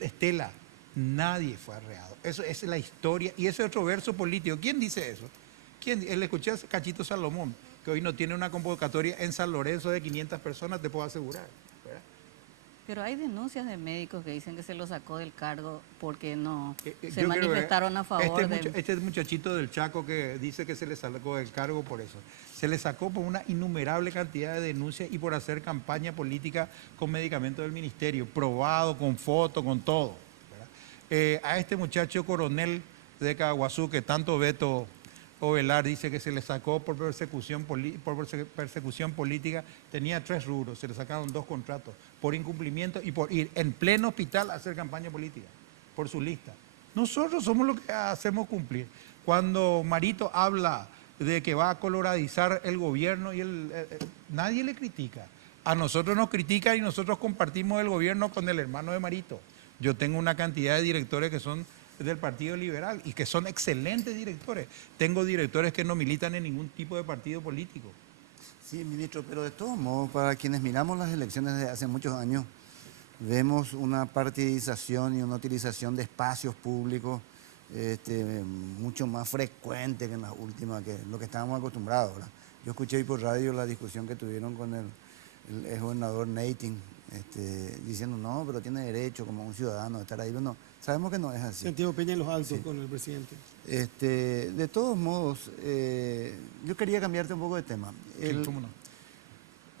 Estela, nadie fue arreado. Eso es la historia, y ese otro verso político. ¿Quién dice eso? Le escuché a Cachito Salomón, que hoy no tiene una convocatoria en San Lorenzo de 500 personas, te puedo asegurar, ¿verdad? Pero hay denuncias de médicos que dicen que se lo sacó del cargo porque no Yo se creo que manifestaron a favor de... Este muchachito del Chaco que dice que se le sacó del cargo por eso. Se le sacó por una innumerable cantidad de denuncias y por hacer campaña política con medicamentos del ministerio, probado, con foto, con todo, ¿verdad? A este muchacho coronel de Caguazú, que tanto Beto Ovelar dice que se le sacó por persecución política, tenía 3 rubros, se le sacaron 2 contratos, por incumplimiento y por ir en pleno hospital a hacer campaña política, por su lista. Nosotros somos los que hacemos cumplir. Cuando Marito habla de que va a coloradizar el gobierno, nadie le critica. A nosotros nos critican y nosotros compartimos el gobierno con el hermano de Marito. Yo tengo una cantidad de directores que son del Partido Liberal y que son excelentes directores. Tengo directores que no militan en ningún tipo de partido político. Sí, ministro, pero de todos modos, para quienes miramos las elecciones de hace muchos años, vemos una partidización y una utilización de espacios públicos mucho más frecuente que en las últimas, que lo que estábamos acostumbrados, ¿verdad? Yo escuché hoy por radio la discusión que tuvieron con el ex gobernador Neiting, diciendo, no, pero tiene derecho como un ciudadano de estar ahí. Bueno, sabemos que no es así. Santiago Peña en los altos Sí. con el presidente. De todos modos, yo quería cambiarte un poco de tema. Sí, ¿cómo no?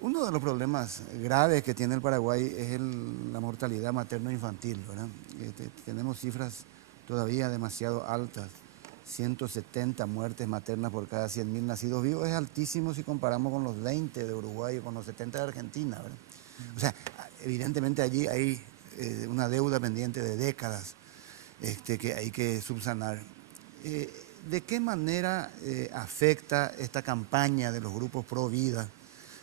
Uno de los problemas graves que tiene el Paraguay es la mortalidad materno-infantil, ¿verdad? Tenemos cifras todavía demasiado altas. 170 muertes maternas por cada 100.000 nacidos vivos es altísimo si comparamos con los 20 de Uruguay o con los 70 de Argentina, ¿verdad? O sea, evidentemente allí hay una deuda pendiente de décadas que hay que subsanar. ¿De qué manera afecta esta campaña de los grupos pro vida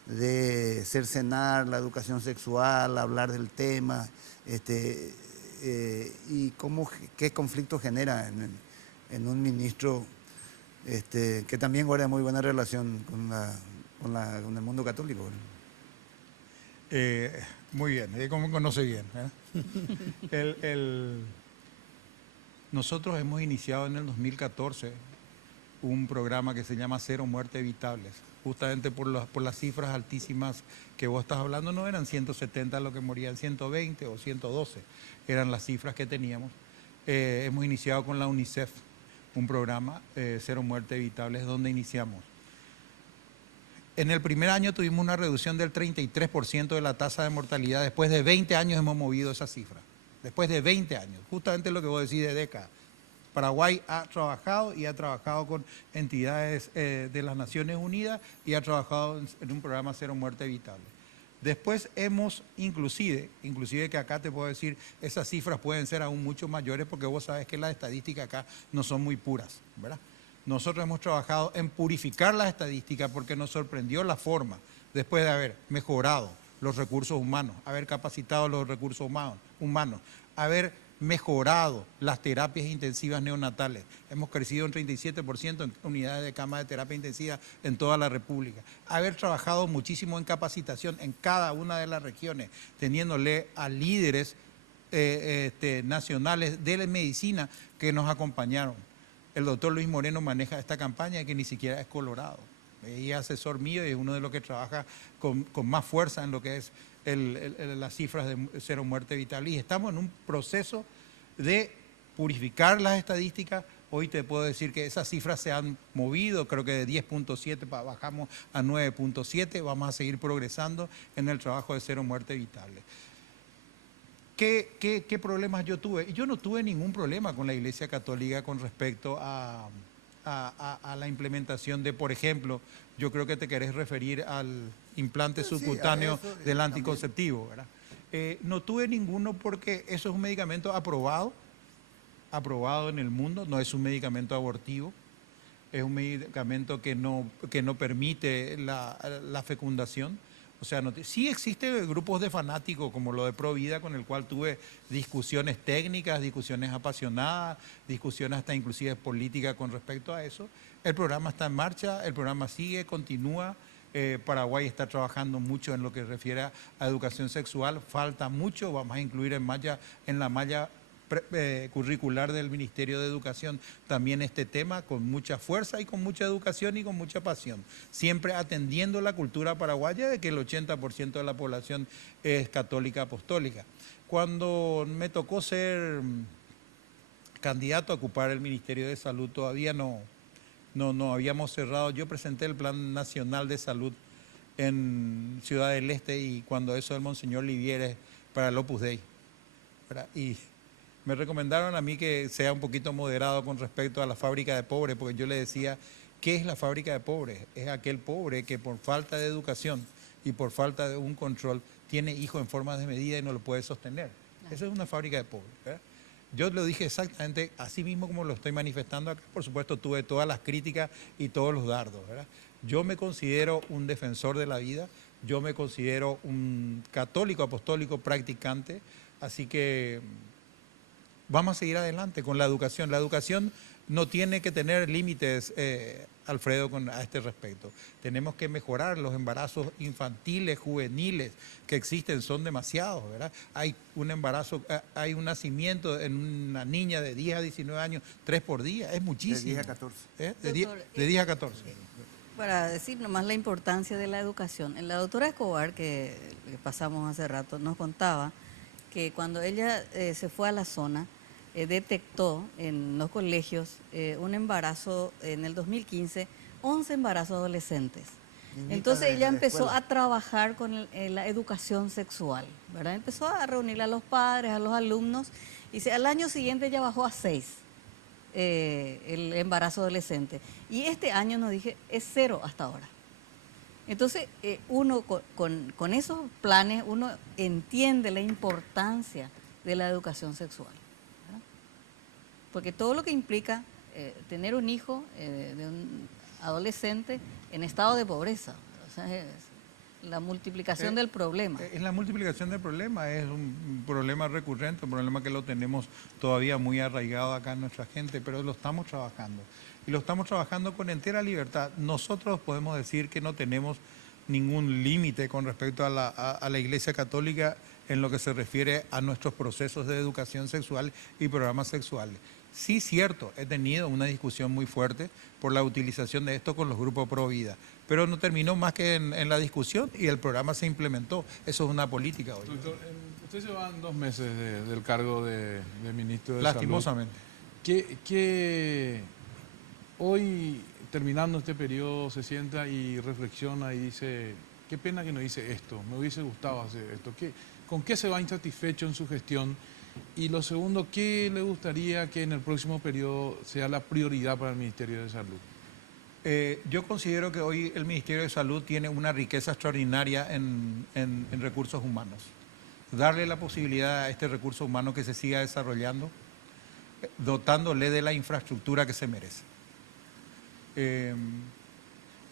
de cercenar la educación sexual, hablar del tema, y qué conflicto genera en un ministro que también guarda muy buena relación con el mundo católico, ¿verdad? Muy bien, como conoce bien, ¿eh? Nosotros hemos iniciado en el 2014 un programa que se llama Cero Muertes Evitables. Justamente por las cifras altísimas que vos estás hablando, no eran 170 lo que morían, 120 o 112 eran las cifras que teníamos. Hemos iniciado con la UNICEF un programa, Cero Muertes Evitables, donde iniciamos. En el primer año tuvimos una reducción del 33% de la tasa de mortalidad. Después de 20 años hemos movido esa cifra. Después de 20 años, justamente lo que vos decís de décadas. Paraguay ha trabajado con entidades de las Naciones Unidas y ha trabajado en un programa Cero Muerte Evitable. Después hemos, inclusive que acá te puedo decir, esas cifras pueden ser aún mucho mayores porque vos sabés que las estadísticas acá no son muy puras, ¿verdad? Nosotros hemos trabajado en purificar las estadísticas porque nos sorprendió la forma, después de haber mejorado los recursos humanos, haber capacitado los recursos humanos, haber mejorado las terapias intensivas neonatales. Hemos crecido un 37% en unidades de cama de terapia intensiva en toda la República. Haber trabajado muchísimo en capacitación en cada una de las regiones, teniéndole a líderes nacionales de la medicina que nos acompañaron. El doctor Luis Moreno maneja esta campaña que ni siquiera es colorado. Y es asesor mío y es uno de los que trabaja con más fuerza en lo que es las cifras de Cero Muerte Vital. Y estamos en un proceso de purificar las estadísticas. Hoy te puedo decir que esas cifras se han movido, creo que de 10.7 bajamos a 9.7. Vamos a seguir progresando en el trabajo de Cero Muerte Vital. ¿Qué problemas yo tuve? Yo no tuve ningún problema con la Iglesia Católica con respecto a la implementación de, por ejemplo, yo creo que te querés referir al implante subcutáneo del anticonceptivo, ¿verdad? No tuve ninguno porque eso es un medicamento aprobado en el mundo, no es un medicamento abortivo, es un medicamento que no permite la fecundación. O sea, sí existen grupos de fanáticos como lo de Provida, con el cual tuve discusiones técnicas, discusiones apasionadas, discusiones hasta inclusive políticas con respecto a eso. El programa está en marcha, el programa sigue, continúa. Paraguay está trabajando mucho en lo que refiere a educación sexual. Falta mucho, vamos a incluir en la malla curricular del Ministerio de Educación también este tema con mucha fuerza y con mucha educación y con mucha pasión, siempre atendiendo la cultura paraguaya de que el 80% de la población es católica apostólica. Cuando me tocó ser candidato a ocupar el Ministerio de Salud, todavía no habíamos cerrado. Yo presenté el Plan Nacional de Salud en Ciudad del Este y cuando eso el Monseñor Livieres para el Opus Dei, ¿verdad? Y me recomendaron a mí que sea un poquito moderado con respecto a la fábrica de pobres, porque yo le decía, ¿qué es la fábrica de pobres? Es aquel pobre que por falta de educación y por falta de un control tiene hijos en forma de medida y no lo puede sostener. Eso es una fábrica de pobres, ¿verdad? Yo lo dije exactamente así mismo como lo estoy manifestando acá. Por supuesto, tuve todas las críticas y todos los dardos, ¿verdad? Yo me considero un defensor de la vida, yo me considero un católico apostólico practicante, así que vamos a seguir adelante con la educación. La educación no tiene que tener límites, Alfredo, a este respecto. Tenemos que mejorar los embarazos infantiles, juveniles que existen, son demasiados, ¿verdad? Hay un embarazo, hay un nacimiento en una niña de 10 a 19 años, 3 por día, es muchísimo. De 10 a 14. De 10 a 14. Para decir nomás la importancia de la educación. La doctora Escobar, que pasamos hace rato, nos contaba que cuando ella se fue a la zona, detectó en los colegios un embarazo en el 2015, 11 embarazos adolescentes. Entonces ella empezó a trabajar con la educación sexual, ¿verdad? Empezó a reunir a los padres, a los alumnos, y al año siguiente ya bajó a 6 el embarazo adolescente. Y este año nos dije, es 0 hasta ahora. Entonces, uno con esos planes, uno entiende la importancia de la educación sexual. Porque todo lo que implica tener un hijo de un adolescente en estado de pobreza, o sea, es la multiplicación del problema. Es la multiplicación del problema, es un problema recurrente, un problema que lo tenemos todavía muy arraigado acá en nuestra gente, pero lo estamos trabajando. Y lo estamos trabajando con entera libertad. Nosotros podemos decir que no tenemos ningún límite con respecto a la Iglesia Católica en lo que se refiere a nuestros procesos de educación sexual y programas sexuales. Sí, cierto, he tenido una discusión muy fuerte por la utilización de esto con los grupos pro vida, pero no terminó más que en la discusión y el programa se implementó. Eso es una política hoy. Doctor, usted se va en 2 meses del cargo de ministro de Lastimosamente. Salud. ¿Qué hoy, terminando este periodo, se sienta y reflexiona y dice, qué pena que no hice esto, me hubiese gustado hacer esto? ¿Con qué se va insatisfecho en su gestión? Y lo segundo, ¿qué le gustaría que en el próximo periodo sea la prioridad para el Ministerio de Salud? Yo considero que hoy el Ministerio de Salud tiene una riqueza extraordinaria en recursos humanos. Darle la posibilidad a este recurso humano que se siga desarrollando, dotándole de la infraestructura que se merece.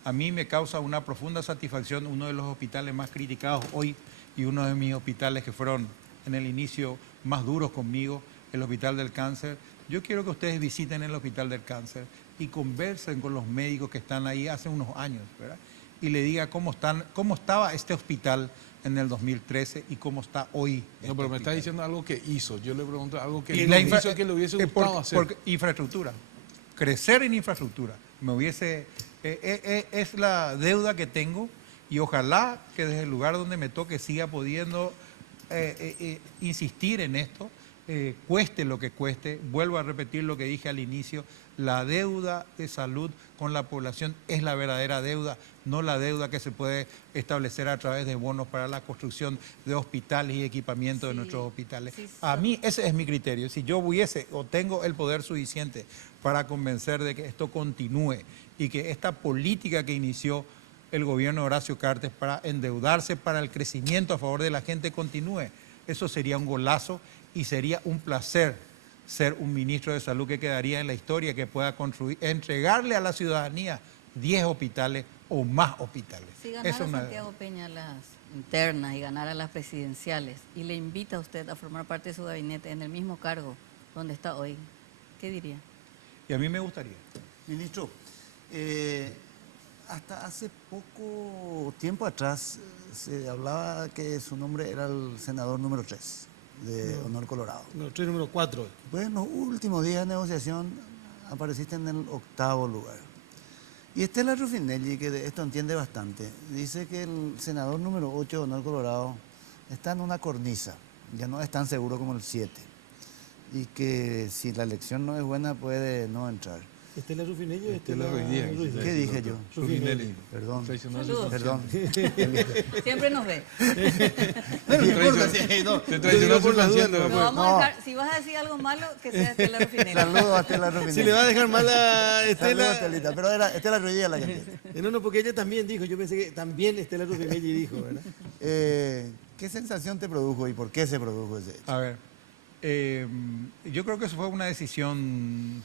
A mí me causa una profunda satisfacción uno de los hospitales más criticados hoy y uno de mis hospitales que fueron en el inicio más duros conmigo, el Hospital del Cáncer. Yo quiero que ustedes visiten el Hospital del Cáncer y conversen con los médicos que están ahí hace unos años, ¿verdad? Y le diga cómo estaba este hospital en el 2013 y cómo está hoy. No, pero me está diciendo algo que hizo. Yo le pregunto algo que Y no hizo que le hubiese gustado hacer. Por infraestructura. Crecer en infraestructura. Es la deuda que tengo y ojalá que desde el lugar donde me toque siga pudiendo insistir en esto, cueste lo que cueste. Vuelvo a repetir lo que dije al inicio, la deuda de salud con la población es la verdadera deuda, no la deuda que se puede establecer a través de bonos para la construcción de hospitales y equipamiento de nuestros hospitales. A mí ese es mi criterio. Si yo hubiese o tengo el poder suficiente para convencer de que esto continúe y que esta política que inició el gobierno de Horacio Cartes para endeudarse para el crecimiento a favor de la gente continúe, eso sería un golazo y sería un placer ser un ministro de salud que quedaría en la historia, que pueda entregarle a la ciudadanía 10 hospitales o más hospitales. Si ganara Santiago Peña las internas y ganara las presidenciales y le invita a usted a formar parte de su gabinete en el mismo cargo donde está hoy, ¿qué diría? Y a mí me gustaría. Ministro, hasta hace poco tiempo atrás se hablaba que su nombre era el senador número 3 de Honor Colorado. No, estoy número 4. Pues en los últimos días de negociación apareciste en el 8º lugar. Y Estela Ruffinelli, que de esto entiende bastante, dice que el senador número 8 de Honor Colorado está en una cornisa, ya no es tan seguro como el 7. Y que si la elección no es buena puede no entrar. Estela Ruffinelli o Estela Ruiz. ¿Qué dije yo? Ruffinelli. Perdón. Saludos. Perdón. Siempre nos ve. Te traicionó su conciencia. Pero vamos a dejar, si vas a decir algo malo, que sea Estela Ruffinelli. Saludos a Estela Ruffinelli. Si le va a dejar mal a Estela. Saludos, Estelita, pero era Estela Ruiz la que empieza. No, porque ella también dijo, yo pensé que también Estela Ruffinelli dijo, ¿verdad? ¿Qué sensación te produjo y por qué se produjo ese hecho? A ver, yo creo que eso fue una decisión,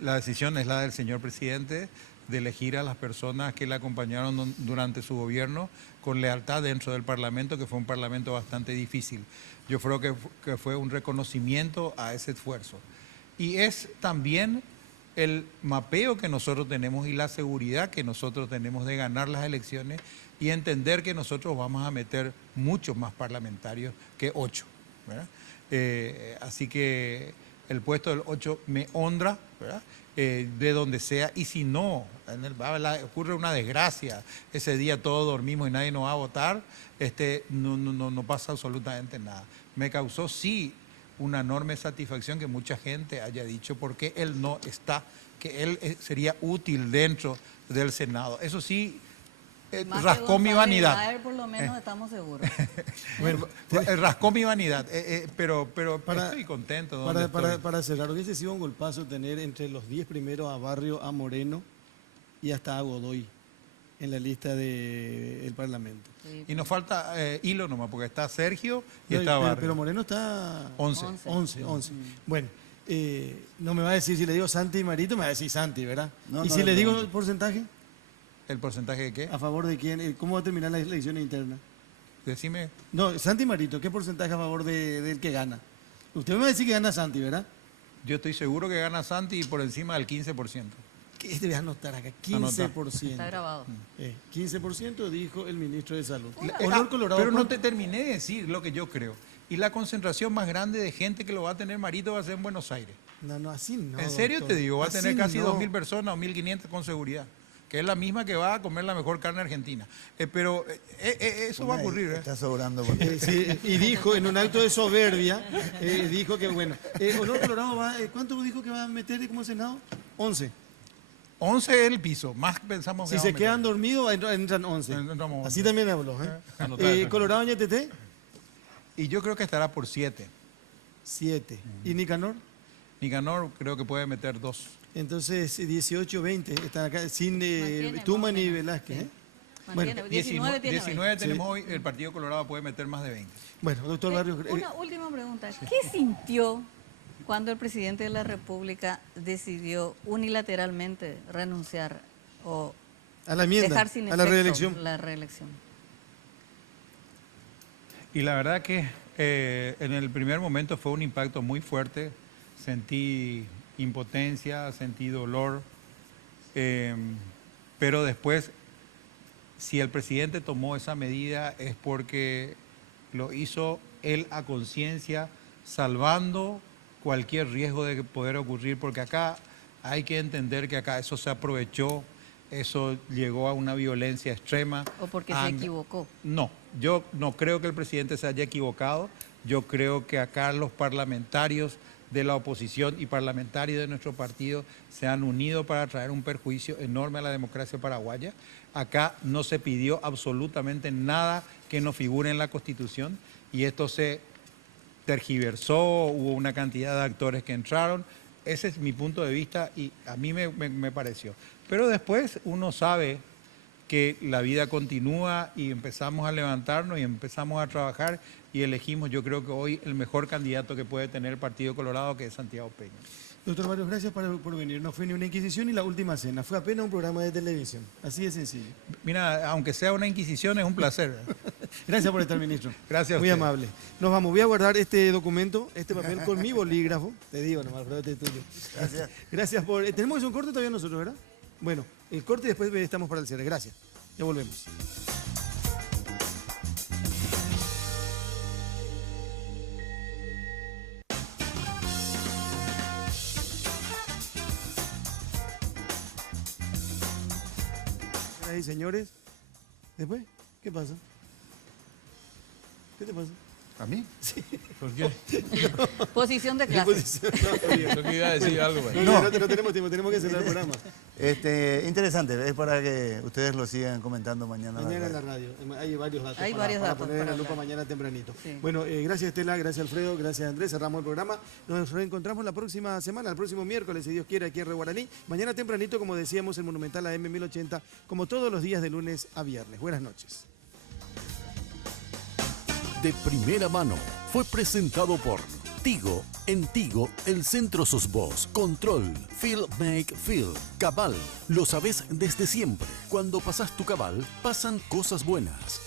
la decisión es la del señor presidente de elegir a las personas que le acompañaron durante su gobierno con lealtad dentro del Parlamento, que fue un Parlamento bastante difícil. Yo creo que fue un reconocimiento a ese esfuerzo. Y es también el mapeo que nosotros tenemos y la seguridad que nosotros tenemos de ganar las elecciones y entender que nosotros vamos a meter muchos más parlamentarios que 8, ¿verdad? Así que el puesto del 8 me honra, ¿verdad? De donde sea, y si no, ocurre una desgracia, ese día todos dormimos y nadie nos va a votar, no pasa absolutamente nada. Me causó sí una enorme satisfacción que mucha gente haya dicho por qué él no está, que él sería útil dentro del Senado. Eso sí, rascó mi vanidad. Por lo menos estamos seguros. Bueno, rascó mi vanidad, pero estoy contento. Para cerrar, hubiese sido un golpazo tener entre los 10 primeros a Barrio, a Moreno y hasta a Godoy en la lista del Parlamento. Sí, y nos falta hilo nomás, porque está Sergio y No, está Barrio. pero Moreno está 11. 11. Bueno, no me va a decir, si le digo Santi y Marito, me va a decir Santi, ¿verdad? No, ¿Y no, si le no. digo el porcentaje? ¿El porcentaje de qué? ¿A favor de quién? ¿Cómo va a terminar las elecciones internas? Decime. No, Santi y Marito, ¿qué porcentaje a favor del que gana? Usted me va a decir que gana Santi, ¿verdad? Yo estoy seguro que gana Santi y por encima del 15%. ¿Qué te voy a anotar acá? 15%. está grabado. 15% dijo el ministro de Salud. Una- Honor Colorado. Pero no te terminé de decir lo que yo creo. y la concentración más grande de gente que lo va a tener Marito va a ser en Buenos Aires. No, así no. En serio doctor. te digo, va a tener Así casi no. 2.000 personas o 1.500 con seguridad, que es la misma que va a comer la mejor carne argentina. Pero eso va a ocurrir. Está sobrando. Sí, y dijo en un acto de soberbia, dijo que bueno, Honor Colorado va, ¿cuánto dijo que va a meter como Senado? 11. 11 es el piso, más pensamos que Si se vamos a quedan meter. dormidos, entran 11. Entramos Así 11. también habló. Anotá. Colorado Ñetete, Y yo creo que estará por 7. 7. ¿Y Nicanor? Nicanor creo que puede meter 2. Entonces 18, 20 están acá, sin Mantiene, Tuman más o y menos, Velázquez. sí. Bueno, Mantiene, 19 tiene 19 tenemos hoy, el Partido Colorado puede meter más de 20. Bueno, doctor Barrios, Una última pregunta. ¿Qué sintió cuando el presidente de la República decidió unilateralmente renunciar o a la enmienda, dejar sin a la efecto reelección? la reelección? Y la verdad que en el primer momento fue un impacto muy fuerte. Sentí impotencia, sentí dolor, pero después, si el presidente tomó esa medida es porque lo hizo él a conciencia, salvando cualquier riesgo de que poder ocurrir, porque acá hay que entender que acá eso se aprovechó, eso llegó a una violencia extrema. ¿O porque se equivocó? No, yo no creo que el presidente se haya equivocado. Yo creo que acá los parlamentarios de la oposición y parlamentarios de nuestro partido se han unido para traer un perjuicio enorme a la democracia paraguaya. Acá no se pidió absolutamente nada que no figure en la Constitución y esto se tergiversó, hubo una cantidad de actores que entraron. Ese es mi punto de vista y a mí me pareció. Pero después uno sabe que la vida continúa y empezamos a levantarnos y empezamos a trabajar y elegimos, yo creo que hoy, el mejor candidato que puede tener el Partido Colorado, que es Santiago Peña. Doctor Barrios, gracias por venir. No fue ni una inquisición ni la última cena, fue apenas un programa de televisión. Así de sencillo. Mira, aunque sea una inquisición, es un placer. Gracias por estar, ministro. Gracias a Muy usted. amable. Nos vamos. Voy a guardar este documento, este papel con mi bolígrafo. Te digo nomás, pero este es tuyo. Gracias. Gracias por... tenemos que hacer un corte todavía nosotros, ¿verdad? Bueno, el corte y después estamos para el cierre. Gracias. Ya volvemos. Señoras y señores, ¿después? ¿Qué pasa? ¿Qué te pasa? ¿A mí? ¿Por qué? Posición de clase. Yo que iba a decir algo. pues. No tenemos tiempo, tenemos que cerrar el programa. Interesante, es para que ustedes lo sigan comentando mañana. Mañana en la radio. Hay varios datos. Hay para, varios para datos poner en para la lupa hablar. mañana tempranito. Sí. Bueno, gracias Estela, gracias Alfredo, gracias Andrés. Cerramos el programa. Nos reencontramos la próxima semana, el próximo miércoles, si Dios quiere, aquí en Reguaraní. Mañana tempranito, como decíamos, el Monumental AM 1080, como todos los días de lunes a viernes. Buenas noches. De primera mano fue presentado por Tigo. En Tigo, el centro sos vos. Control, Feel Make Feel. Cabal, lo sabés desde siempre. Cuando pasás tu cabal, pasan cosas buenas.